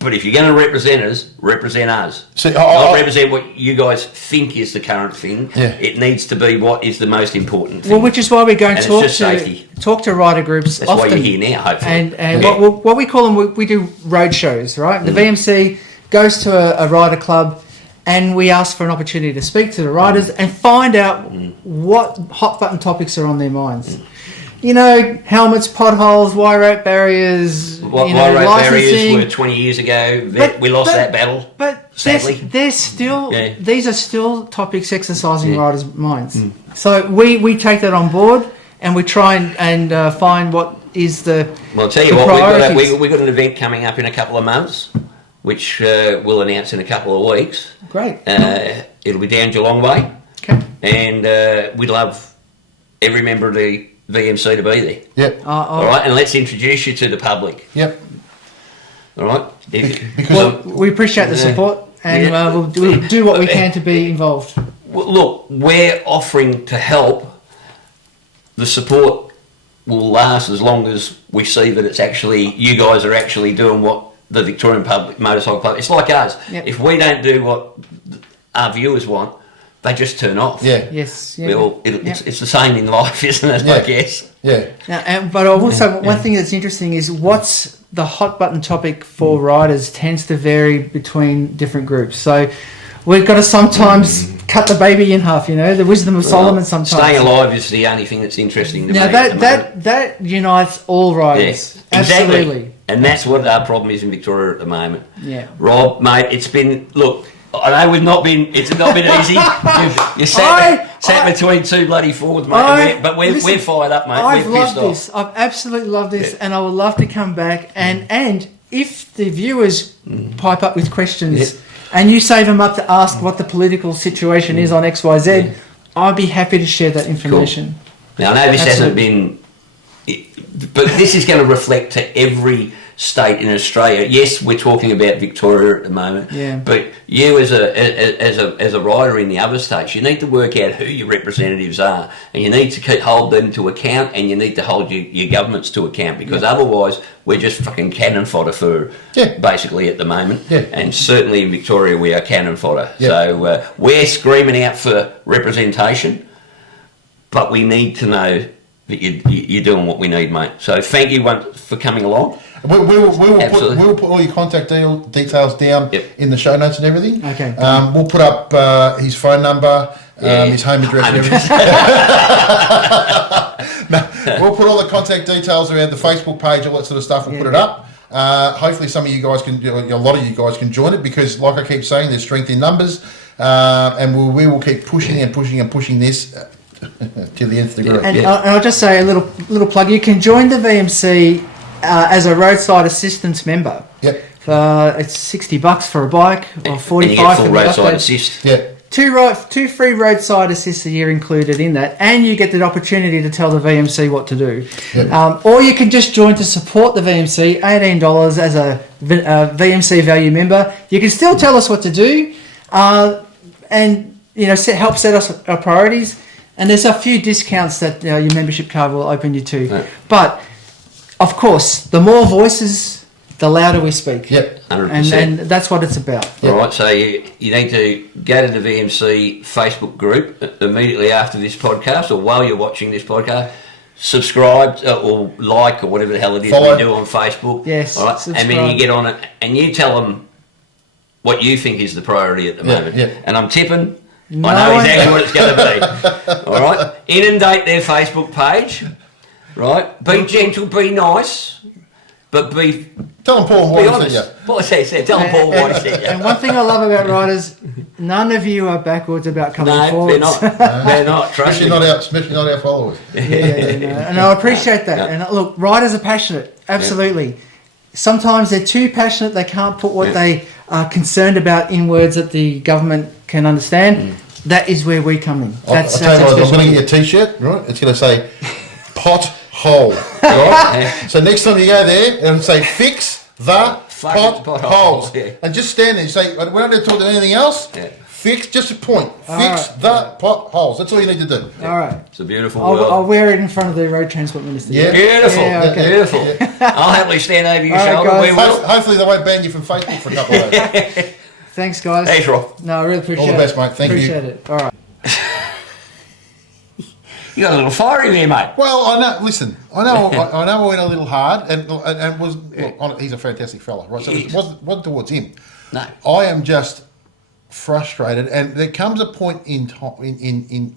But if you're going to represent us, represent us. See, not represent what you guys think is the current thing. Yeah. It needs to be what is the most important thing. Well, which is why we go and safety. talk to rider groups. That's often. why you're here now, hopefully. And what we call them, we do road shows, right? The VMC goes to a rider club, and we ask for an opportunity to speak to the riders and find out what hot button topics are on their minds. Helmets, potholes, wire rope barriers. Wire rope barriers were 20 years ago. We lost that battle. But sadly, they're still. Yeah. These are still topics exercising riders' minds. So we take that on board, and we try and find what is the. Well, I'll tell you what. We've got an event coming up in a couple of months, which we'll announce in a couple of weeks. Great. It'll be down Geelong Way. Okay. And we'd love every member of the VMC to be there. Yep. All right, and let's introduce you to the public. Yep. All right. Because we appreciate the support, and we'll do what we can to be involved. Well, look, we're offering to help. The support will last as long as we see that it's actually you guys are actually doing what the Victorian Motorcycle Club. It's like us. Yep. If we don't do what our viewers want, they just turn off. Yeah. Yes. Yeah. Well, it's the same in life, isn't it? Yeah. I guess. Yeah. Now, but also one thing that's interesting is what's the hot button topic for riders tends to vary between different groups. So we've got to sometimes cut the baby in half. The wisdom of Solomon. Sometimes staying alive is the only thing that's interesting to me. Now that unites all riders. Yeah, exactly. Absolutely. And that's what our problem is in Victoria at the moment. Yeah. Rob, mate, it's been I know it's not been easy. You sat between two bloody Fords, mate. But we're fired up, mate. I've we're pissed loved this. I've absolutely loved this, and I would love to come back. And if the viewers pipe up with questions, and you save them up to ask what the political situation is on XYZ, I'd be happy to share that information. Cool. Now I know this hasn't been, but this is going to reflect to every state in Australia. Yes, we're talking about Victoria at the moment. Yeah. But you as a rider in the other states, you need to work out who your representatives are, and you need to hold them to account, and you need to hold your governments to account, because otherwise we're just fucking cannon fodder for basically at the moment. Yeah. And certainly in Victoria we are cannon fodder. Yeah. So we're screaming out for representation, but we need to know that you're doing what we need, mate. So thank you for coming along. We will put all your contact details down in the show notes and everything. Okay. We'll put up his phone number. his home address and everything. No, we'll put all the contact details around the Facebook page, all that sort of stuff. We'll put it up. Hopefully some of you guys can, a lot of you guys can join it, because like I keep saying, there's strength in numbers, and we will keep pushing and pushing and pushing this to the nth degree. And I'll just say a little plug. You can join the VMC as a roadside assistance member. Yep. It's $60 for a bike, or $45 for the roadside update. assist. Yeah. Two free roadside assists a year included in that, and you get the opportunity to tell the VMC what to do. Yeah. Or you can just join to support the VMC, $18 as a VMC value member. You can still tell us what to do, and help set us our priorities. And there's a few discounts that your membership card will open you to. Right. But of course, the more voices, the louder we speak. Yep. 100%. And that's what it's about. All right, so you need to go to the VMC Facebook group immediately after this podcast, or while you're watching this podcast. Subscribe or like or whatever the hell it is Follow. we do on Facebook. Yes, all right? subscribe. And then you get on it and you tell them what you think is the priority at the moment. Yeah. And I'm tipping. No, I know exactly what it's going to be. All right, inundate their Facebook page. Right, be gentle, be nice, but be Tell them Paul be White honest. sent you. What I said, tell them Paul White sent you. And one thing I love about riders, none of you are backwards about coming No, forward. they're not. They're not. Trust me. Especially not our followers. And I appreciate that. And look, riders are passionate, absolutely. Sometimes they're too passionate, they can't put what they are concerned about in words that the government can understand. That is where we come in. I'll tell you what, I'm going to get you a t-shirt, right? It's going to say pothole, right? So next time you go there, it'll say fix the potholes. Yeah. And just stand there and say, we're not going to talk about anything else. Yeah. Fix, just a point. Fix right. the potholes. That's all you need to do. All right. It's a beautiful I'll world. wear it in front of the road transport minister. Yeah. Beautiful, Yeah, okay. beautiful. I'll happily stand over your All right, shoulder. guys. We will. Hopefully they won't ban you from Facebook for a couple of days. Thanks, guys. Thanks, Rob. No, I really appreciate it. All the best, mate. Thank you. Appreciate it. All right. You got a little fiery there, mate. Well, I know. Listen, I know I went a little hard, and was. Look, he's a fantastic fella, right? So it wasn't towards him. No. I am just frustrated, and there comes a point in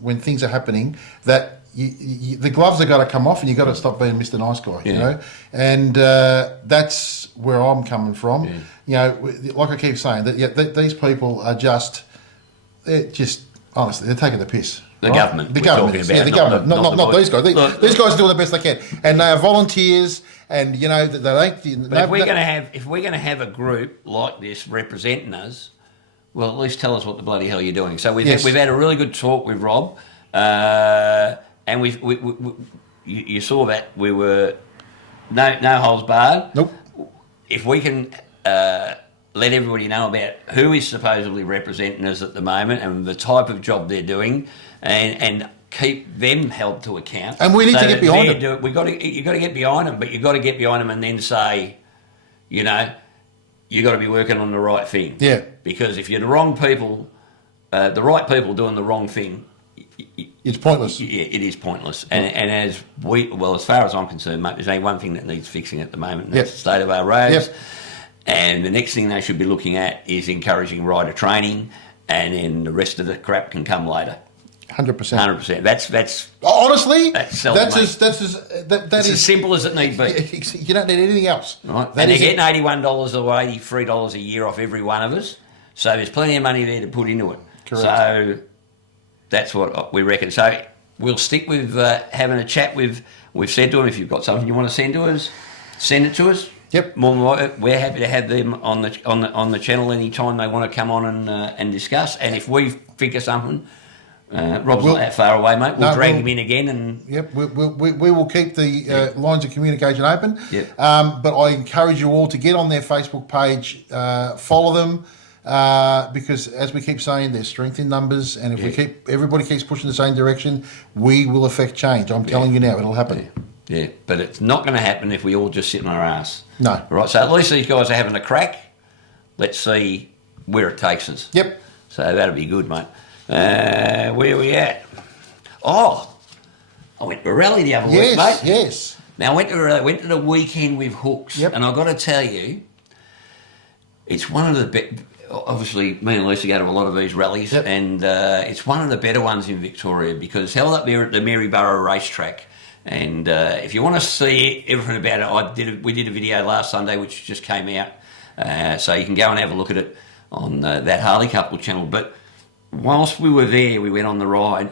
when things are happening that the gloves have got to come off, and you've got to stop being Mr. Nice Guy, you know. And that's where I'm coming from. Yeah. You know, like I keep saying, that these people are they're just honestly, they're taking the piss. The government. The we're government. talking Is. about, Yeah, the government. Not these guys. Look, These guys do the best they can, and they are volunteers. And you know that they don't. But if we're going to have a group like this representing us, well, at least tell us what the bloody hell you're doing. So we've had a really good talk with Rob, and you saw that we were no holds barred. Nope. If we can let everybody know about who is supposedly representing us at the moment and the type of job they're doing, and keep them held to account. And we need to get behind them. You got to get behind them, but you got to get behind them and then say, you know, you got to be working on the right thing. Yeah. Because if you're the wrong people, the right people doing the wrong thing, It's pointless. yeah, it is pointless. And as far as I'm concerned, mate, there's only one thing that needs fixing at the moment, and that's the state of our roads. Yep. And the next thing they should be looking at is encouraging rider training, and then the rest of the crap can come later. 100%. 100%. That's Honestly, That's that's as simple as it need be. You don't need anything else. Right? That And they're is getting $81 or $83 a year off every one of us. So there's plenty of money there to put into it. Correct. So that's what we reckon. So we'll stick with having a chat with. We've said to them, if you've got something you want to send to us, send it to us. Yep. We're happy to have them on the channel anytime they want to come on and discuss. And if we think of something, Rob's not that far away, mate. We'll drag him in again and. Yep, we will keep the lines of communication open. Yep. But I encourage you all to get on their Facebook page, follow them, because as we keep saying, there's strength in numbers, and if everybody keeps pushing the same direction, we will affect change. I'm telling you now, it'll happen. Yeah, but it's not going to happen if we all just sit on our ass. No. Right, so at least these guys are having a crack. Let's see where it takes us. Yep. So that'll be good, mate. Where are we at? Oh, I went to a rally the other week, mate. Yes. Now, I went to the weekend with Hooks, and I've got to tell you, it's one of the obviously, me and Lisa go to a lot of these rallies, and it's one of the better ones in Victoria because it's held up there at the Maryborough racetrack. And if you want to see everything about it, we did a video last Sunday which just came out, so you can go and have a look at it on that Harley Couple channel. But whilst we were there, we went on the ride,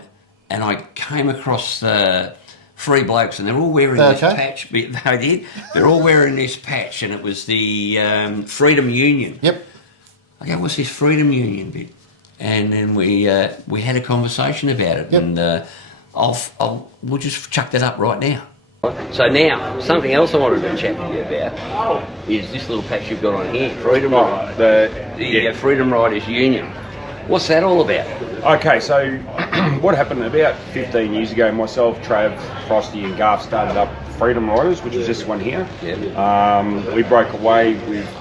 and I came across 3 blokes, and they're all wearing this patch. They did. They're all wearing this patch, and it was the Freedom Union. Yep. I go, what's this Freedom Union bit? And then we had a conversation about it, and we'll just chuck that up right now. So now, something else I wanted to chat to you about is this little patch you've got on here, Freedom the Freedom Riders Union. What's that all about? Okay, so what happened about 15 years ago, myself, Trav, Frosty and Garth started up Freedom Riders, which is this one here. We broke away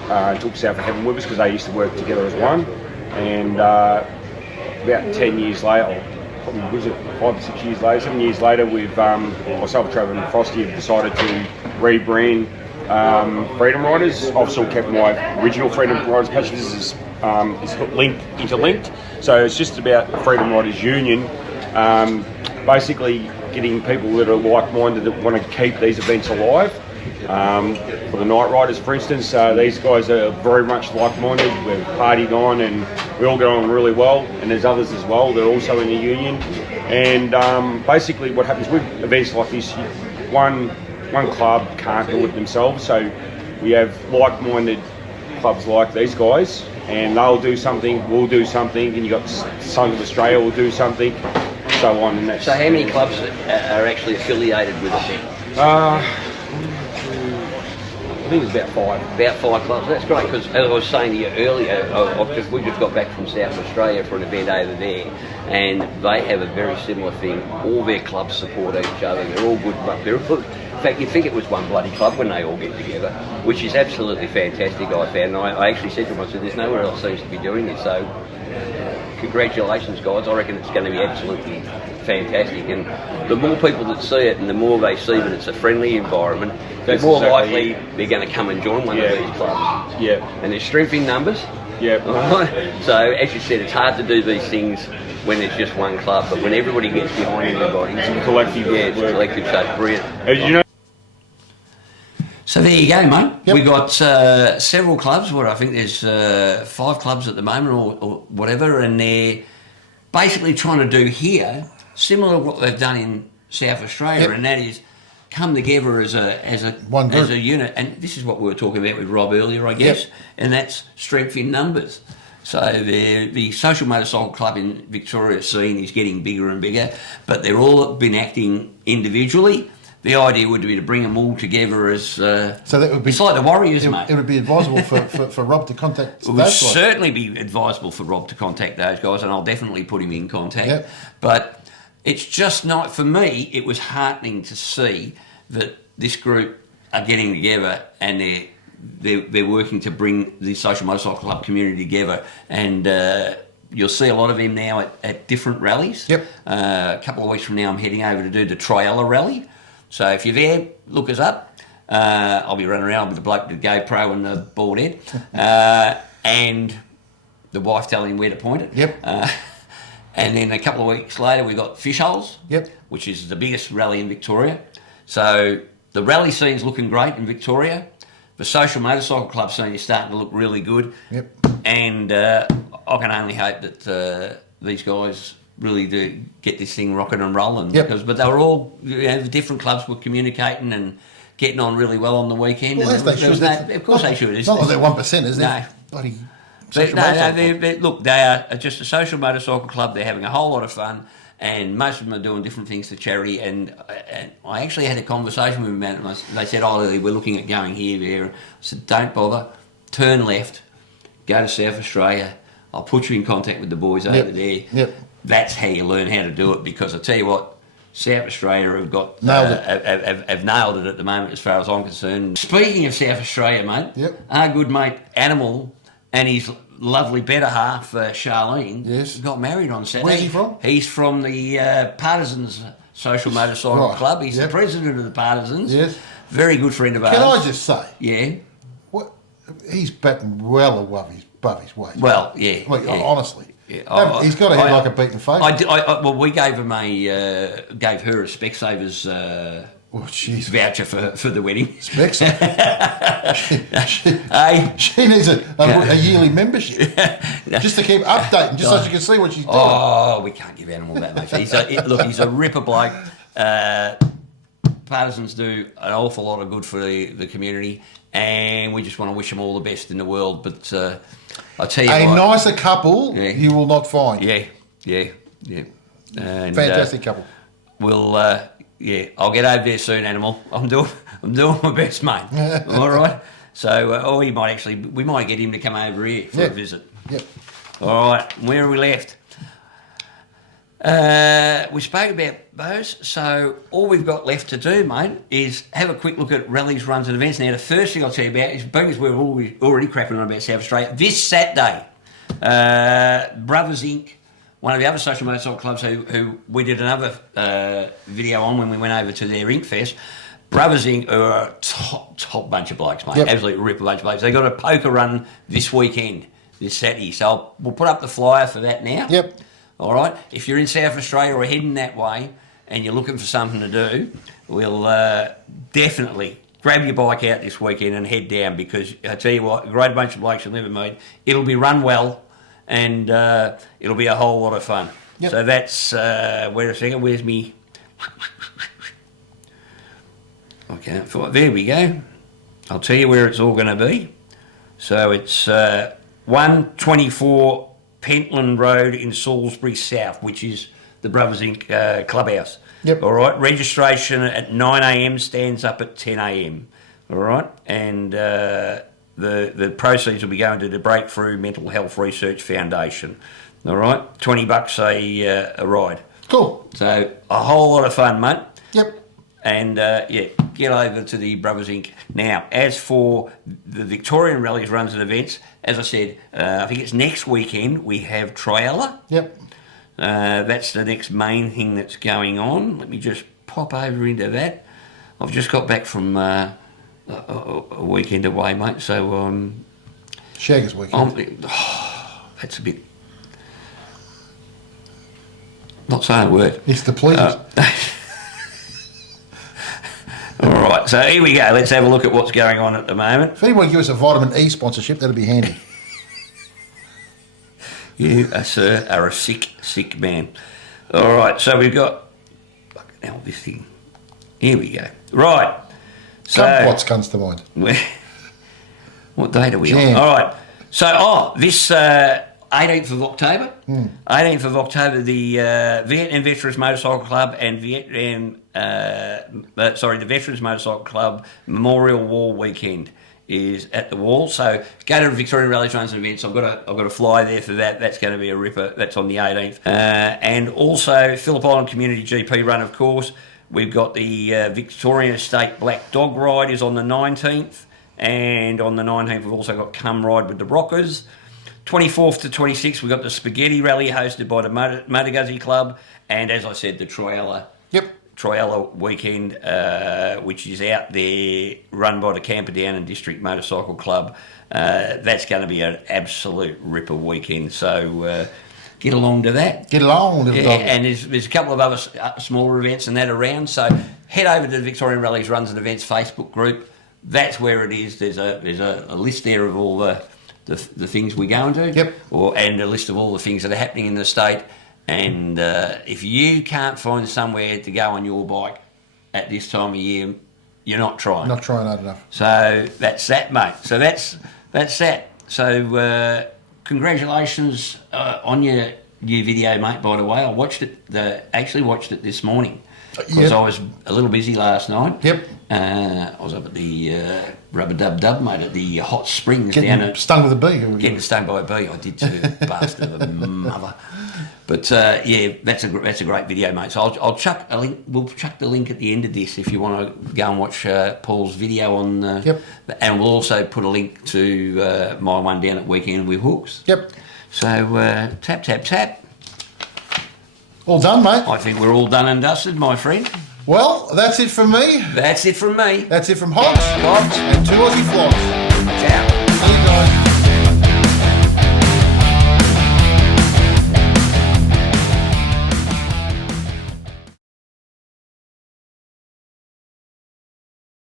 and took South of Heaven with us because they used to work together as one. And about 10 years later, probably was it 5 or 6 years later, 7 years later, with myself, Trav and Frosty have decided to rebrand Freedom Riders. I've still kept my original Freedom Riders patch. This is interlinked. So it's just about the Freedom Riders Union, basically getting people that are like-minded that want to keep these events alive. For the night riders, for instance, these guys are very much like-minded. We've partied on and we all get on really well, and there's others as well. They're also in the union. And basically what happens with events like this, one club can't do it themselves, so we have like-minded clubs like these guys, and they'll do something, we'll do something, and you've got Sons of Australia will do something, so on. And that's, so how many clubs are actually affiliated with it then? I think it's about 5. About 5 clubs. That's great, because as I was saying to you earlier, we just got back from South Australia for an event over there, and they have a very similar thing. All their clubs support each other. They're all good. In fact, you'd think it was one bloody club when they all get together, which is absolutely fantastic, I found. And I actually said to them, I said, there's nowhere else seems to be doing this, so congratulations, guys. I reckon it's going to be absolutely fantastic. And the more people that see it and the more they see that it's a friendly environment, the more likely they're going to come and join one of these clubs. Yeah. And there's strength in numbers. Yeah. Right? So, as you said, it's hard to do these things when there's just one club, but when everybody gets behind everybody, it's collective. Yeah, it's collective, so it's brilliant. You know. So there you go, mate. We got several clubs. I think there's 5 clubs at the moment, or whatever, and they're basically trying to do here similar to what they've done in South Australia, and that is come together as a unit. And this is what we were talking about with Rob earlier, I guess, and that's strength in numbers. So the Social Motorcycle Club in Victoria scene is getting bigger and bigger, but they're all been acting individually. The idea would be to bring them all together as... so that would be... It's like the Warriors, mate. It would be advisable for Rob to contact those guys. It would certainly be advisable for Rob to contact those guys, and I'll definitely put him in contact. Yep. But it's just not... For me, it was heartening to see that this group are getting together and they're working to bring the Social Motorcycle Club community together, and you'll see a lot of them now at different rallies. Yep. A couple of weeks from now, I'm heading over to do the Triella Rally. So if you're there, look us up. I'll be running around with the bloke with the GoPro and the bald head, and the wife telling him where to point it. Yep. And then a couple of weeks later, we got Fish Holes. Yep. Which is the biggest rally in Victoria. So the rally scene's looking great in Victoria. The Social Motorcycle Club scene is starting to look really good. Yep. And I can only hope that these guys really do get this thing rocking and rolling. Yep. But they were all, the different clubs were communicating and getting on really well on the weekend. Well, as they should. Of course they should. It's not like they're 1%ers. They're bloody... Look, they are just a social motorcycle club. They're having a whole lot of fun, and most of them are doing different things to charity. And I actually had a conversation with them about it, and they said, we're looking at going here, there. I said, don't bother, turn left, go to South Australia. I'll put you in contact with the boys over there. Yep. That's how you learn how to do it, because I tell you what, South Australia have got have nailed it at the moment as far as I'm concerned. Speaking of South Australia, mate, our good mate Animal and his lovely better half, Charlene, got married on Saturday. Where's he from? He's from the Partisans Social Motorcycle Club. He's the president of the Partisans. Yes. Very good friend of ours. Can I just say? Yeah. He's batting well above his above his weight. Well, yeah. Like, yeah. honestly. Yeah, He's got to hit like a beaten face. Well, we gave him gave her a Specsavers voucher for the wedding. Specsavers. she needs a yearly membership just to keep updating, just so she can see what she's doing. Oh, we can't give Animal that much. He's a ripper bloke. Partisans do an awful lot of good for the community, and we just want to wish them all the best in the world. But I tell you, a nicer couple you will not find. Yeah. And, fantastic couple. We'll, I'll get over there soon, Animal. I'm doing my best, mate. All right. So, we might get him to come over here for a visit. Yep. All right. Where are we left? We spoke about those, so all we've got left to do, mate, is have a quick look at rallies, runs and events. Now, the first thing I'll tell you about is, because we're already crapping on about South Australia, this Saturday, Brothers Inc., one of the other social motorcycle clubs who we did another video on when we went over to their Inc Fest, Brothers Inc. are a top bunch of blokes, mate, absolute ripper bunch of blokes. They got a poker run this weekend, this Saturday, so we'll put up the flyer for that now. Yep. All right. If you're in South Australia or heading that way and you're looking for something to do, we'll definitely grab your bike out this weekend and head down, because I tell you what, a great bunch of blokes you'll never meet. It'll be run well, and it'll be a whole lot of fun. Yep. So that's where's me? Okay, there we go. I'll tell you where it's all going to be. So it's 124 Pentland Road in Salisbury South, which is the Brothers Inc. Clubhouse. Yep. All right. Registration at 9 a.m. stands up at 10 a.m. All right. And the proceeds will be going to the Breakthrough Mental Health Research Foundation. All right. $20 a ride. Cool. So a whole lot of fun, mate. Yep. And get over to the Brothers Inc. Now, as for the Victorian rallies, runs and events, as I said, I think it's next weekend we have Triella. Yep. That's the next main thing that's going on. Let me just pop over into that. I've just got back from a weekend away, mate, so... Shaggers weekend. That's a bit... Not saying a word. It's the please. All right, so here we go. Let's have a look at what's going on at the moment. If anyone give us a vitamin E sponsorship, that'd be handy. You, sir, are a sick man. All right, so we've got... Fucking hell, this thing. Here we go. Right. So... Kumquats comes to mind. What date are we on? All right. So, this 18th of October. 18th of October, the Vietnam Veterans Motorcycle Club and the Veterans Motorcycle Club Memorial Wall Weekend is at the wall. So go to Victorian Rallies, Runs and Events. I've got a fly there for that. That's going to be a ripper. That's on the 18th. And also Phillip Island Community GP Run, of course. We've got the Victorian Estate Black Dog Ride is on the 19th. And on the 19th, we've also got Come Ride with the Rockers. 24th to 26th, we've got the Spaghetti Rally hosted by the Motor Guzzi Club. And as I said, the Triella weekend, which is out there, run by the Camperdown and District Motorcycle Club. That's going to be an absolute ripper weekend. So get along to that. Get along, little dog. And there's a couple of other smaller events and that around. So head over to the Victorian Rallies, Runs and Events Facebook group. That's where it is. There's a list there of all the things we're going to. Yep. And a list of all the things that are happening in the state. And if you can't find somewhere to go on your bike at this time of year, you're not trying. Not trying hard enough. So that's that, mate. So that's that. So congratulations on your video, mate. By the way, I watched it. Actually watched it this morning because I was a little busy last night. Yep. I was up at the Rubber Dub, mate, at the hot springs getting down at... stung with a bee. Getting stung by a bee, I did too, bastard of a mother. But that's a great video, mate. So I'll chuck a link. We'll chuck the link at the end of this if you want to go and watch Paul's video on. Yep. And we'll also put a link to my one down at Weekend with Hooks. Yep. So tap. All done, mate. I think we're all done and dusted, my friend. Well, that's it from me. That's it from me. That's it from Hogs and 2 Aussie Flogs.